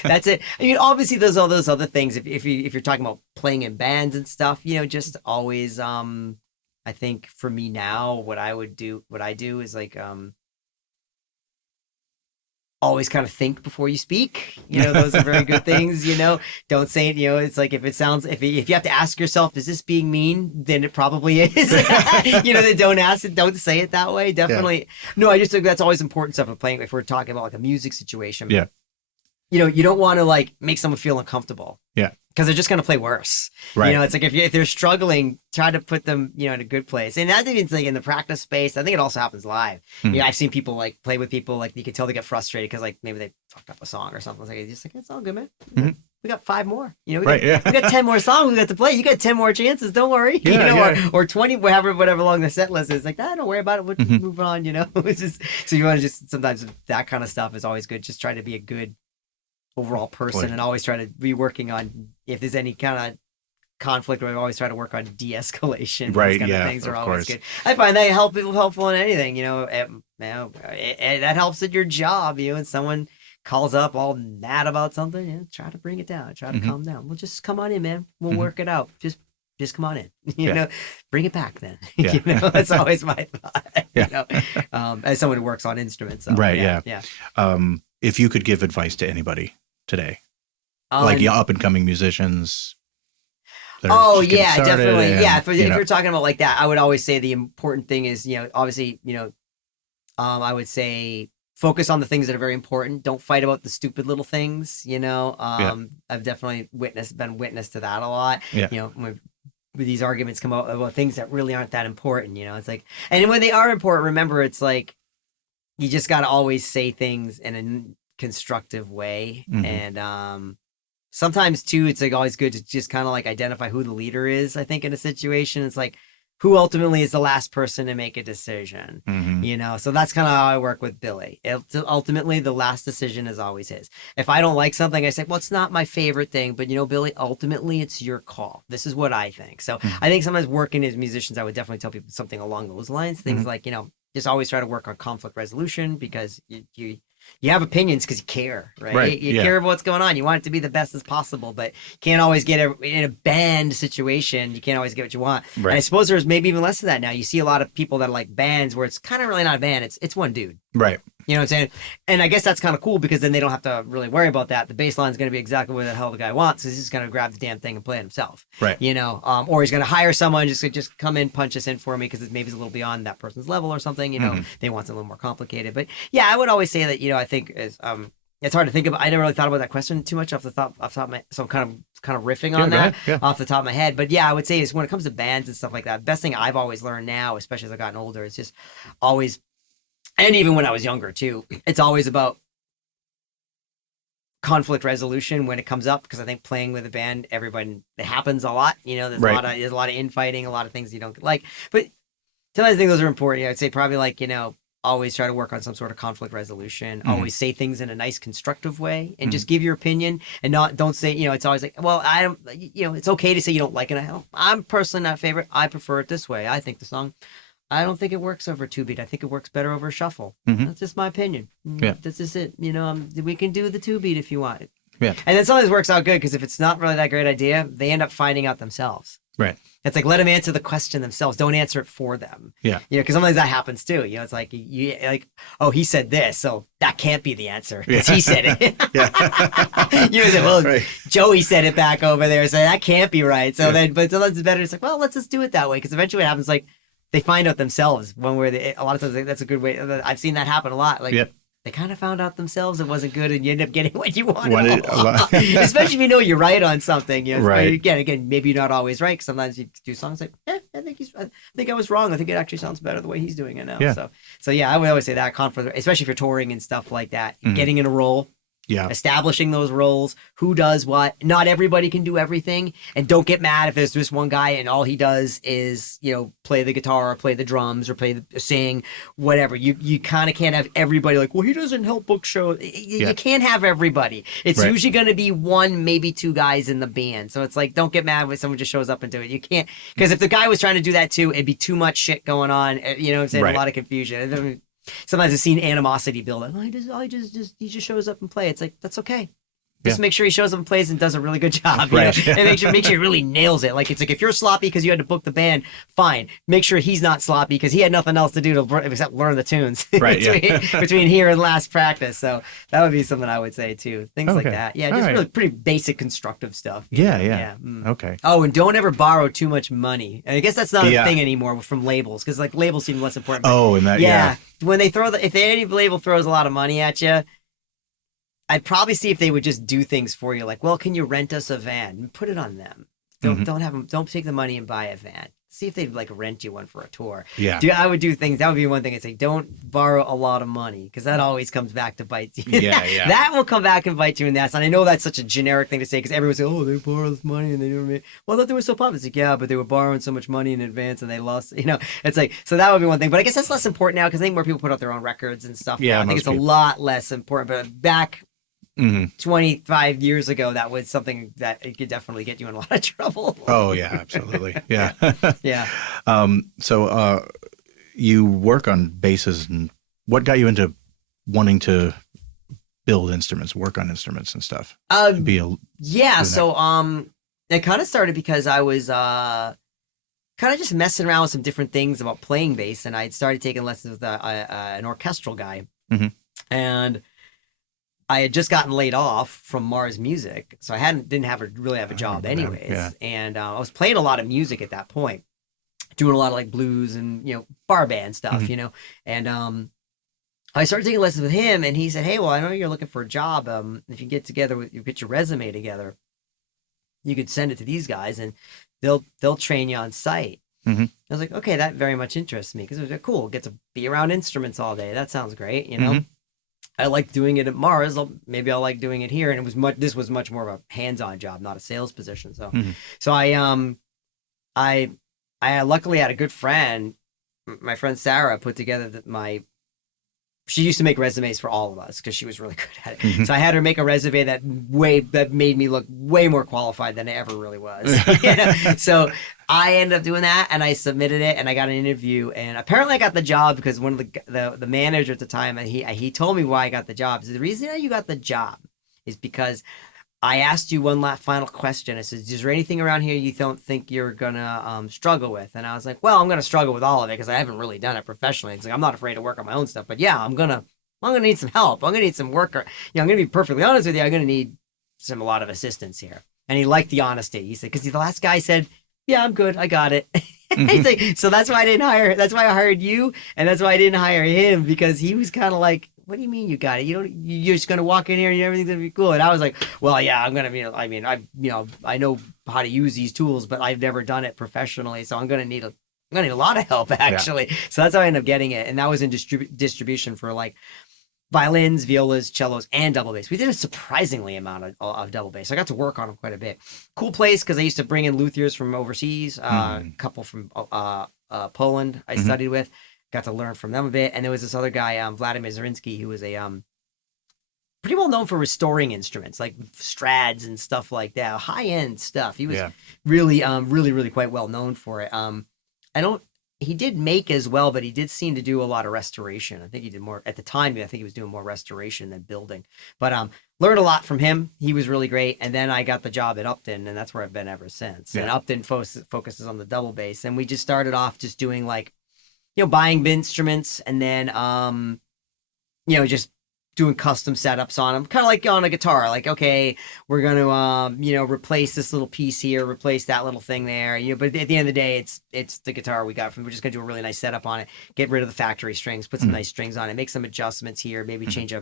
that's it. I mean, obviously there's all those other things. If you're talking about playing in bands and stuff, just always, I think for me now, what I do is like, always kind of think before you speak. Those are very good things. Don't say it. It's like if you have to ask yourself, is this being mean? Then it probably is. Then don't ask it. Don't say it that way. Definitely. No, I just think that's always important stuff of playing. If we're talking about like a music situation. Yeah. you don't want to like make someone feel uncomfortable. Yeah. Because they're just going to play worse. Right. It's like if they're struggling, try to put them, in a good place. And that means like in the practice space, I think it also happens live. Mm-hmm. I've seen people like play with people, like you can tell they get frustrated because like maybe they fucked up a song or something. It's like, just like, it's all good, man. Mm-hmm. We got 5 more. We got 10 more songs we got to play. You got 10 more chances. Don't worry. Or 20, whatever long the set list is. Like, don't worry about it. We'll just move on. It's just so you want to just sometimes that kind of stuff is always good. Just try to be a good overall person and always try to be working on if there's any kind of conflict, we always try to work on de-escalation. Right. These kind of things are always good. I find that helpful in anything. That helps at your job. And someone calls up all mad about something, try to bring it down, try to calm down. Well, just come on in, man. We'll work it out. Just come on in. Bring it back then. That's always my thought. As someone who works on instruments. So, right. Yeah. If you could give advice to anybody today, like up and coming musicians. Definitely. If you're talking about like that, I would always say the important thing is, obviously, I would say focus on the things that are very important. Don't fight about the stupid little things. I've definitely been witness to that a lot. When these arguments come out about things that really aren't that important, it's like, and when they are important, remember, it's like, you just got to always say things in a constructive way. And, sometimes too, it's like always good to just kind of like identify who the leader is. I think in a situation, it's like who ultimately is the last person to make a decision, so that's kind of how I work with Billy. Ultimately, the last decision is always his. If I don't like something, I say, well, it's not my favorite thing, but Billy, ultimately it's your call. This is what I think. So I think sometimes working as musicians, I would definitely tell people something along those lines. Things like, just always try to work on conflict resolution because you have opinions because you care, right? You care about what's going on. You want it to be the best as possible, but you can't always get in a band situation. You can't always get what you want. Right. And I suppose there's maybe even less of that now. You see a lot of people that are like bands where it's kind of really not a band. It's one dude. Right. You know what I'm saying? And I guess that's kind of cool because then they don't have to really worry about that. The bass line is going to be exactly what the hell the guy wants because he's just going to grab the damn thing and play it himself. Right. Or he's going to hire someone just come in, punch us in for me because it maybe it's a little beyond that person's level or something. They want something a little more complicated. But yeah, I would always say that, I think is it's hard to think about. I never really thought about that question too much off the top of my, so I'm kind of riffing on that off the top of my head. But yeah, I would say is when it comes to bands and stuff like that, best thing I've always learned now, especially as I've gotten older, is just always. And even when I was younger too, it's always about conflict resolution when it comes up because I think playing with a band, it happens a lot. There's a lot of infighting, a lot of things you don't like. But I think those are important. I'd say probably like always try to work on some sort of conflict resolution. Always say things in a nice, constructive way, and just give your opinion and don't say it's always like, well, I don't. It's okay to say you don't like it. I'm personally not favorite. I prefer it this way. I think the song. I don't think it works over 2-beat. I think it works better over a shuffle. That's just my opinion. This is it. We can do the 2-beat if you want. Yeah. And then sometimes it works out good because if it's not really that great idea, they end up finding out themselves. Right. It's like, let them answer the question themselves. Don't answer it for them. Yeah. Because sometimes that happens too. It's like, oh, he said this, so that can't be the answer because he said it. Say, well, Joey said it back over there, so that can't be right. So but sometimes it's better. It's like, well, let's just do it that way because eventually what happens like, they find out themselves a lot of times that's a good way. I've seen that happen a lot. Like they kind of found out themselves it wasn't good and you end up getting what you wanted. Especially if you're right on something. Right. Again, maybe you're not always right. Sometimes you do songs like, I think I was wrong. I think it actually sounds better the way he's doing it now. Yeah. So I would always say that conflict, especially if you're touring and stuff like that, getting in a role. Yeah. Establishing those roles, who does what. Not everybody can do everything. And don't get mad if there's just one guy and all he does is, play the guitar or play the drums or sing, whatever. You kind of can't have everybody like, well, he doesn't help book shows. You can't have everybody. It's usually going to be one, maybe 2 guys in the band. So it's like, don't get mad when someone just shows up and do it. You can't, because if the guy was trying to do that too, it'd be too much shit going on. You know what I'm saying? A lot of confusion. Sometimes I've seen animosity build up. He just shows up and play. It's like, that's okay. Just make sure he shows up and plays and does a really good job. And make sure he really nails it. Like, it's like, if you're sloppy because you had to book the band, fine. Make sure he's not sloppy because he had nothing else to do except learn the tunes between here and last practice. So that would be something I would say too. Things like that. Yeah, just really pretty basic constructive stuff. Yeah. Okay. Oh, and don't ever borrow too much money. And I guess that's not a thing anymore from labels because like labels seem less important. Oh, and that when they if any label throws a lot of money at you, I'd probably see if they would just do things for you, like, well, can you rent us a van? Put it on them. Don't have them. Don't take the money and buy a van. See if they'd like rent you one for a tour. Yeah. I would do things. That would be one thing I'd say. Don't borrow a lot of money because that always comes back to bite you. Yeah. That will come back and bite you in the ass. And I know that's such a generic thing to say because everyone's like, oh, they borrow this money and they don't make. Well, I thought they were so popular. It's like, yeah, but they were borrowing so much money in advance and they lost. It's like, so that would be one thing. But I guess that's less important now because I think more people put out their own records and stuff. Yeah, now. I think it's a lot less important. But back 25 years ago, that was something that it could definitely get you in a lot of trouble. Oh yeah, absolutely. Yeah. Yeah. So you work on basses, and what got you into wanting to build instruments, work on instruments and stuff? So it kind of started because I was kind of just messing around with some different things about playing bass, and I started taking lessons with an orchestral guy, and I had just gotten laid off from Mars Music, so I didn't really have a job anyways. Yeah. And I was playing a lot of music at that point, doing a lot of like blues and bar band stuff, And I started taking lessons with him, and he said, "Hey, well, I know you're looking for a job. If you get your resume together, you could send it to these guys, and they'll train you on site." I was like, "Okay, that very much interests me because it was like, cool. Get to be around instruments all day. That sounds great, I like doing it at Mars. Maybe I'll like doing it here." And this was much more of a hands-on job, not a sales position. So, I luckily had a good friend. My friend Sarah put together she used to make resumes for all of us because she was really good at it. So I had her make a resume that made me look way more qualified than I ever really was. So I ended up doing that, and I submitted it, and I got an interview, and apparently I got the job because one of the manager at the time, and he told me why I got the job. He said, the reason that you got the job is because I asked you one last final question. I said, is there anything around here you don't think you're gonna struggle with? And I was like, well, I'm gonna struggle with all of it because I haven't really done it professionally. It's like I'm not afraid to work on my own stuff, but yeah, I'm gonna need some help. I'm gonna need some work. I'm gonna be perfectly honest with you. I'm gonna need a lot of assistance here. And he liked the honesty. He said, because the last guy said, yeah, I'm good. I got it. He's like, so that's why I didn't hire. That's why I hired you, and that's why I didn't hire him because he was kind of like, what do you mean you got it? You're just gonna walk in here and everything's gonna be cool. And I was like, well, yeah, I'm gonna be. I mean, I know how to use these tools, but I've never done it professionally, so I'm gonna need a lot of help actually. Yeah. So that's how I ended up getting it, and that was in distribution for like violins, violas, cellos, and double bass. We did a surprisingly amount of double bass. I got to work on them quite a bit. Cool place because I used to bring in luthiers from overseas, a couple from Poland I studied with. Got to learn from them a bit. And there was this other guy, Vladimir Zarinsky, who was a pretty well known for restoring instruments like Strads and stuff like that, high-end stuff. He was really, really quite well known for it. He did make as well, but he did seem to do a lot of restoration. I think he did more at the time. I think he was doing more restoration than building, but learned a lot from him. He was really great. And then I got the job at Upton, and that's where I've been ever since. Yeah. And Upton focuses on the double bass. And we just started off just doing like, buying instruments and then, just doing custom setups on them, kind of like on a guitar. Like, okay, we're going to, replace this little piece here, replace that little thing there. But at the end of the day, it's the guitar we got from. We're just going to do a really nice setup on it, get rid of the factory strings, put some nice strings on it, make some adjustments here, maybe change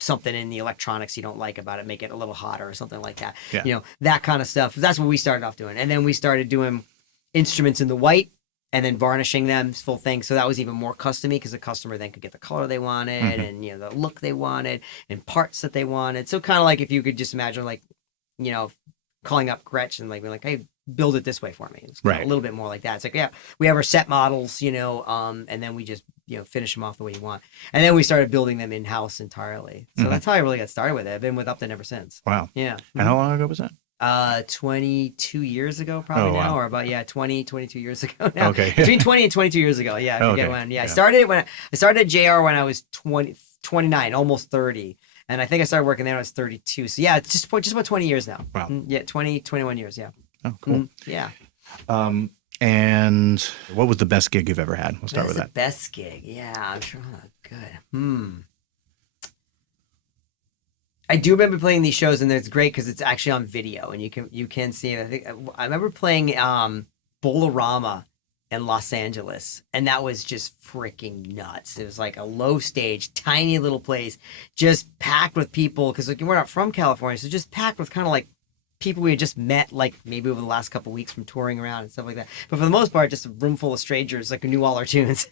something in the electronics you don't like about it, make it a little hotter or something like that. Yeah. That kind of stuff. That's what we started off doing. And then we started doing instruments in the white, and then varnishing them, full thing. So that was even more custom-y because the customer then could get the color they wanted and, the look they wanted and parts that they wanted. So kind of like if you could just imagine like, calling up Gretchen, like being like, hey, build it this way for me. It's a little bit more like that. It's like, yeah, we have our set models, and then we just, finish them off the way you want. And then we started building them in-house entirely. So that's how I really got started with it. I've been with Upton ever since. Wow. Yeah. And how long ago was that? 22 years ago, probably now, or about 22 years ago now. Okay. Between 20 and 22 years ago. Yeah, I forget when. Yeah, I started at JR when I was 29, almost 30. And I think I started working there when I was 32. So yeah, it's just about 20 years now. Wow. Yeah, 21 years, yeah. Oh, cool. Yeah. And what was the best gig you've ever had? We'll start with that. The best gig. Yeah, I'm sure. Good. I do remember playing these shows, and it's great because it's actually on video, and you can see it. I remember playing Bolorama in Los Angeles, and that was just freaking nuts. It was like a low stage, tiny little place, just packed with people, because like we're not from California, so just packed with kind of like people we had just met, like maybe over the last couple of weeks from touring around and stuff like that. But for the most part, just a room full of strangers like who knew all our tunes,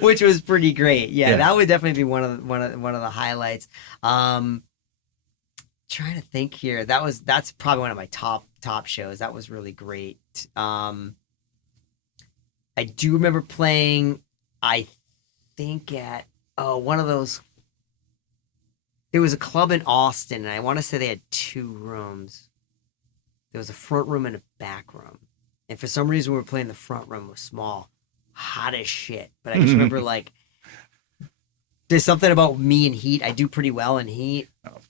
which was pretty great. Yeah, that would definitely be one of the highlights. Trying to think here, that's probably one of my top shows. That was really great. I do remember playing, I think at one of those. There was a club in Austin, and I want to say they had 2 rooms. There was a front room and a back room. And for some reason, we were playing the front room. It was small, hot as shit. But I just remember, like, there's something about me and heat. I do pretty well in heat.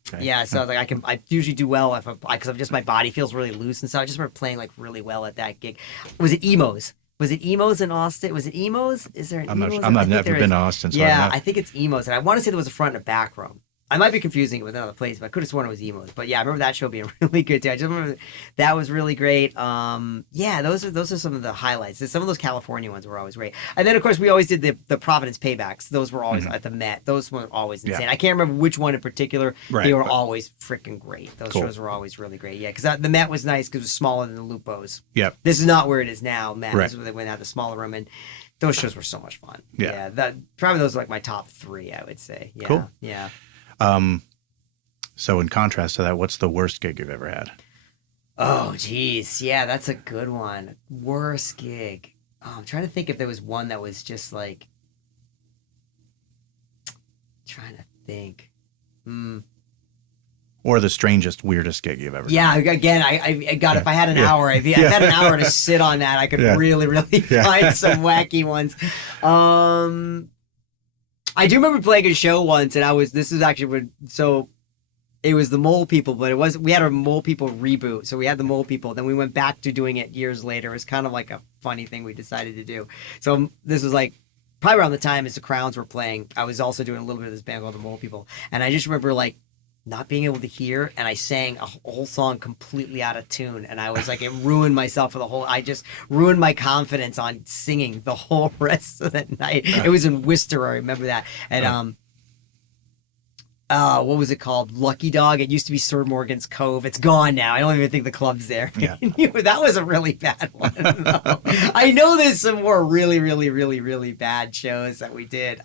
Okay. Yeah, so I was like, I usually do well because I'm just, my body feels really loose. And so I just remember playing, like, really well at that gig. Was it Emos? Was it Emos in Austin? Was it Emos? Is there an Emos? I've never been to Austin. So yeah, I think it's Emos. And I want to say there was a front and a back room. I might be confusing it with another place, but I could have sworn it was Emos. But yeah, I remember that show being really good too. I just remember that was really great. Yeah, those are some of the highlights. Some of those California ones were always great. And then of course we always did the Providence Paybacks. Those were always at the Met. Those were always insane. Yeah. I can't remember which one in particular. Right, they were always freaking great. Those shows were always really great. Yeah, because the Met was nice because it was smaller than the Lupos. Yeah. This is not where it is now. Met is where they went out the smaller room, and those shows were so much fun. Yeah. Probably those are like my top 3, I would say. Yeah. Cool. Yeah. So in contrast to that, what's the worst gig you've ever had? Oh, geez. Yeah, that's a good one. Worst gig. Oh, I'm trying to think if there was one that was just like, trying to think. Or the strangest, weirdest gig you've ever done. Yeah, again, I got, if I had an hour, if I had an hour to sit on that, I could really, really find some wacky ones. I do remember playing a show once, and this is actually when, so it was the Mole People, but we had a Mole People reboot. So we had the Mole People, then we went back to doing it years later. It was kind of like a funny thing we decided to do. So this was like probably around the time as the Crowns were playing. I was also doing a little bit of this band called the Mole People. And I just remember like not being able to hear, and I sang a whole song completely out of tune, and I was like, it ruined myself for the whole, I just ruined my confidence on singing the whole rest of the night. It was in Worcester, I remember that. And what was it called? Lucky Dog. It used to be Sir Morgan's Cove. It's gone now. I don't even think the club's there. Yeah. That was a really bad one. No. I know there's some more really, really, really, really bad shows that we did.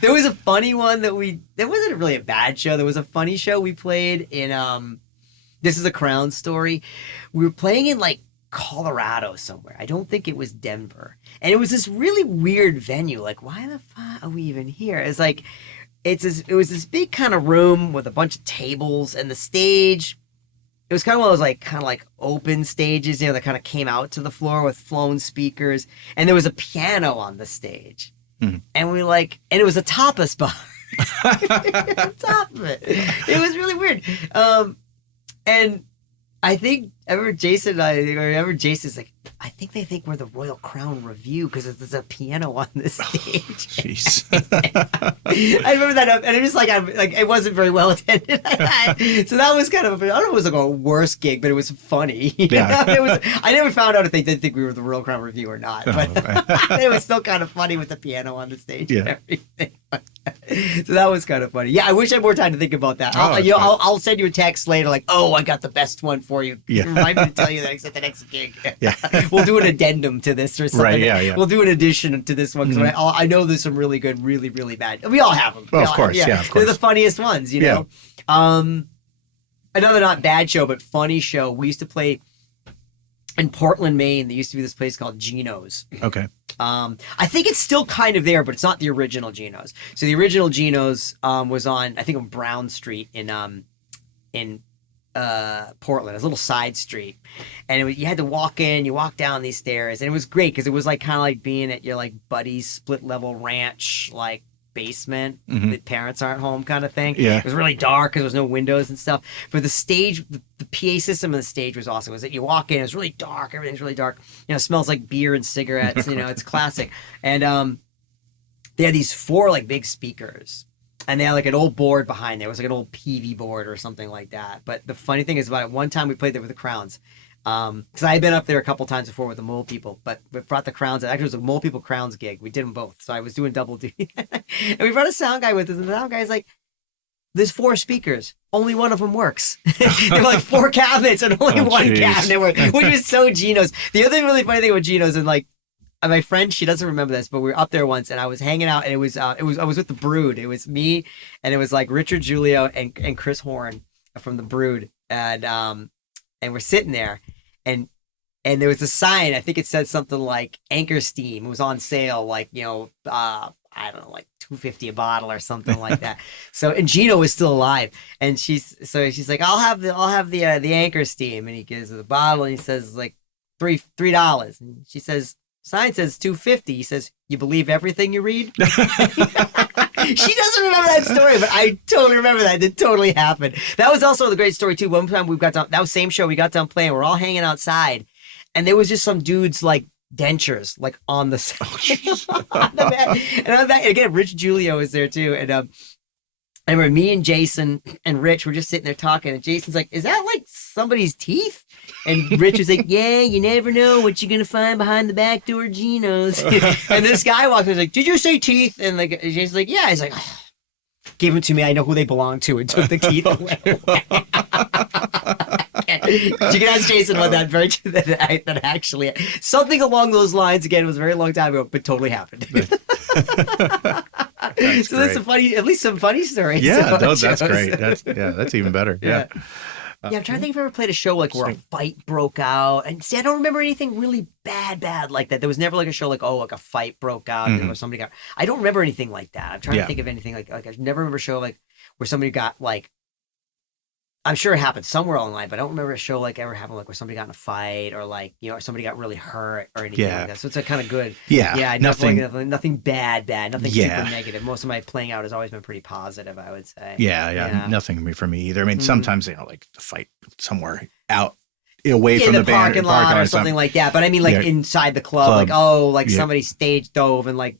There was a funny one there wasn't really a bad show. There was a funny show we played in, this is a Crown story. We were playing in like Colorado somewhere. I don't think it was Denver. And it was this really weird venue. Like, why the fuck are we even here? It's like, it was this big kind of room with a bunch of tables, and the stage, it was kind of one of those kind of open stages, that kind of came out to the floor with flown speakers. And there was a piano on the stage. Mm-hmm. And and it was a tapas bar. On top of it. It was really weird. And I remember Jason's like, I think they think we're the Royal Crown Review because there's a piano on the stage. Jeez. I remember that, and it was it wasn't very well attended. So that was kind of, I don't know if it was like a worse gig, but it was funny. Yeah. I never found out if they did think we were the Royal Crown Review or not, but it was still kind of funny with the piano on the stage and everything. So that was kind of funny. Yeah, I wish I had more time to think about that. I'll send you a text later, I got the best one for you. Yeah. Remind me to tell you that except the next gig. Yeah. We'll do an addendum to this or something. Right, yeah. We'll do an addition to this one because I know there's some really good, really, really bad. We all have them. Well, of course, yeah, of course. They're the funniest ones, know. Another not bad show, but funny show. We used to play in Portland, Maine. There used to be this place called Gino's. Okay. I think it's still kind of there, but it's not the original Gino's. So the original Gino's was on, I think, on Brown Street in Portland, a little side street, and you had to walk in, you walk down these stairs, and it was great because it was kind of like being at your buddy's split level ranch basement that parents aren't home kind of thing. Yeah. It was really dark because there was no windows and stuff, but the stage, the PA system of the stage was awesome. It was that you walk in, it's really dark, everything's really dark, it smells like beer and cigarettes. It's classic. And they had these 4 big speakers. And they had an old board behind there. It was an old PV board or something like that. But the funny thing is about it, one time we played there with the Crowns. Because I had been up there a couple times before with the Mole People, but we brought the Crowns. Actually, it was a Mole People Crowns gig. We did them both, so I was doing double duty. And we brought a sound guy with us, and the sound guy's like, "There's 4 speakers. Only one of them works." There were like 4 cabinets, and only one cabinet worked, which was so Gino's. The other really funny thing with Gino's, and like my friend, she doesn't remember this, but we were up there once, and I was hanging out, and I was with the Brood. It was me, and it was like Richard Julio and Chris Horn from the Brood, and we're sitting there, and there was a sign. I think it said something like Anchor Steam. It was on sale, like, you know, I don't know, like $2.50 a bottle or something like that. So, and Gino was still alive, and she's like, I'll have the Anchor Steam, and he gives her the bottle, and he says like $3, and she says, sign says $2.50. He says, "You believe everything you read?" She doesn't remember that story, but I totally remember that. It totally happened. That was also the great story too. One time that was same show. We got done playing. We're all hanging outside, and there was just some dudes like dentures like on the side. On the back. And I'm back again. Rich Julio was there too, and I remember me and Jason and Rich were just sitting there talking, and Jason's like, "Is that like somebody's teeth?" And Rich was like, "Yeah, you never know what you're gonna find behind the back door of Gino's." And this guy walked in, was like, "Did you say teeth?" And like Jason's like, "Yeah." He's like, "Oh, give them to me. I know who they belong to," and took the teeth away. You can ask Jason about that virtue that actually something along those lines. Again, it was a very long time ago, but totally happened. That's so great. that's at least some funny stories. Yeah, that's great. That's even better. Yeah. Yeah, I'm trying to think if I ever played a show like where a fight broke out. And see, I don't remember anything really bad like that. There was never like a show like, like a fight broke out or somebody got. I don't remember anything like that. I'm trying to think of anything like I never remember a show like where somebody got like. I'm sure it happened somewhere online, but I don't remember a show like ever happened like where somebody got in a fight or like, you know, or somebody got really hurt or anything like that. So it's a kind of good. Yeah. Nothing bad, nothing super negative. Most of my playing out has always been pretty positive, I would say. Yeah. Nothing for me either. I mean, sometimes, you know, like the fight somewhere out away from the parking lot or something like that. But I mean, like inside the club. Like somebody stage dove and like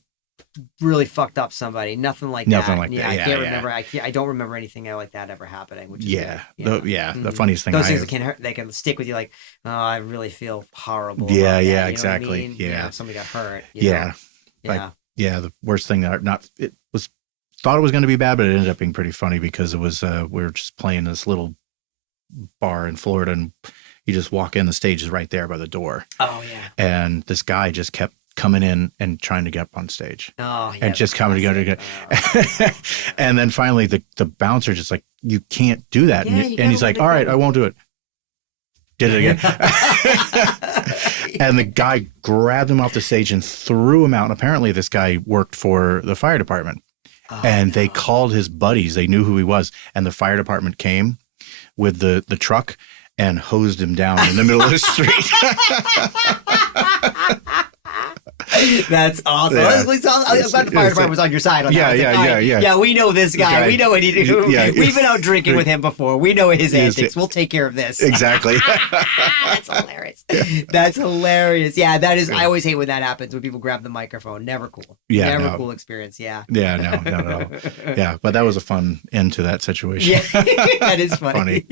really fucked up somebody. Nothing like that. I can't remember. I don't remember anything like that ever happening. Which is good, the funniest thing. Those things that can hurt. They can stick with you. Like, oh, I really feel horrible. Exactly. I mean? If somebody got hurt. The worst thing thought it was going to be bad, but it ended up being pretty funny because it was we were just playing this little bar in Florida, and you just walk in, the stage is right there by the door. Oh yeah. And this guy just kept coming in and trying to get up on stage. Oh, yeah, and just coming to go. And then finally the bouncer just like, "You can't do that." And he's like, "All right, I won't do it." Did it again. And the guy grabbed him off the stage and threw him out. And apparently this guy worked for the fire department. They called his buddies. They knew who he was. And the fire department came with the truck and hosed him down in the middle of the street. That's awesome. Yeah. I'm glad the fire department was on your side on that. Yeah, we know this guy. We know what he did. We've been out drinking with him before. We know his antics. We'll take care of this. Exactly. That's hilarious. That's hilarious. Yeah, that is. I always hate when that happens, when people grab the microphone. Never cool. Yeah, never cool experience. Yeah. Yeah, no, not at all. Yeah, but that was a fun end to that situation. Yeah, that is funny.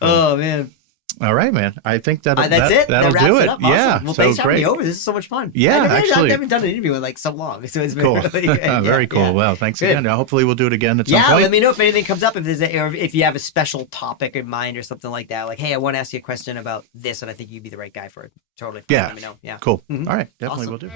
Oh man. All right, man. I think that'll it. That'll do it. Awesome. Yeah. Well, thanks for having me over. This is so much fun. Yeah, I've never done an interview in like so long, so it's been cool. Really, very cool. Well, thanks again. Hopefully, we'll do it again at some point. Yeah, let me know if anything comes up. If you have a special topic in mind or something like that. Like, hey, I want to ask you a question about this, and I think you'd be the right guy for it. Totally. Fine. Yeah. Let me know. Yeah. Cool. All right. Definitely will do.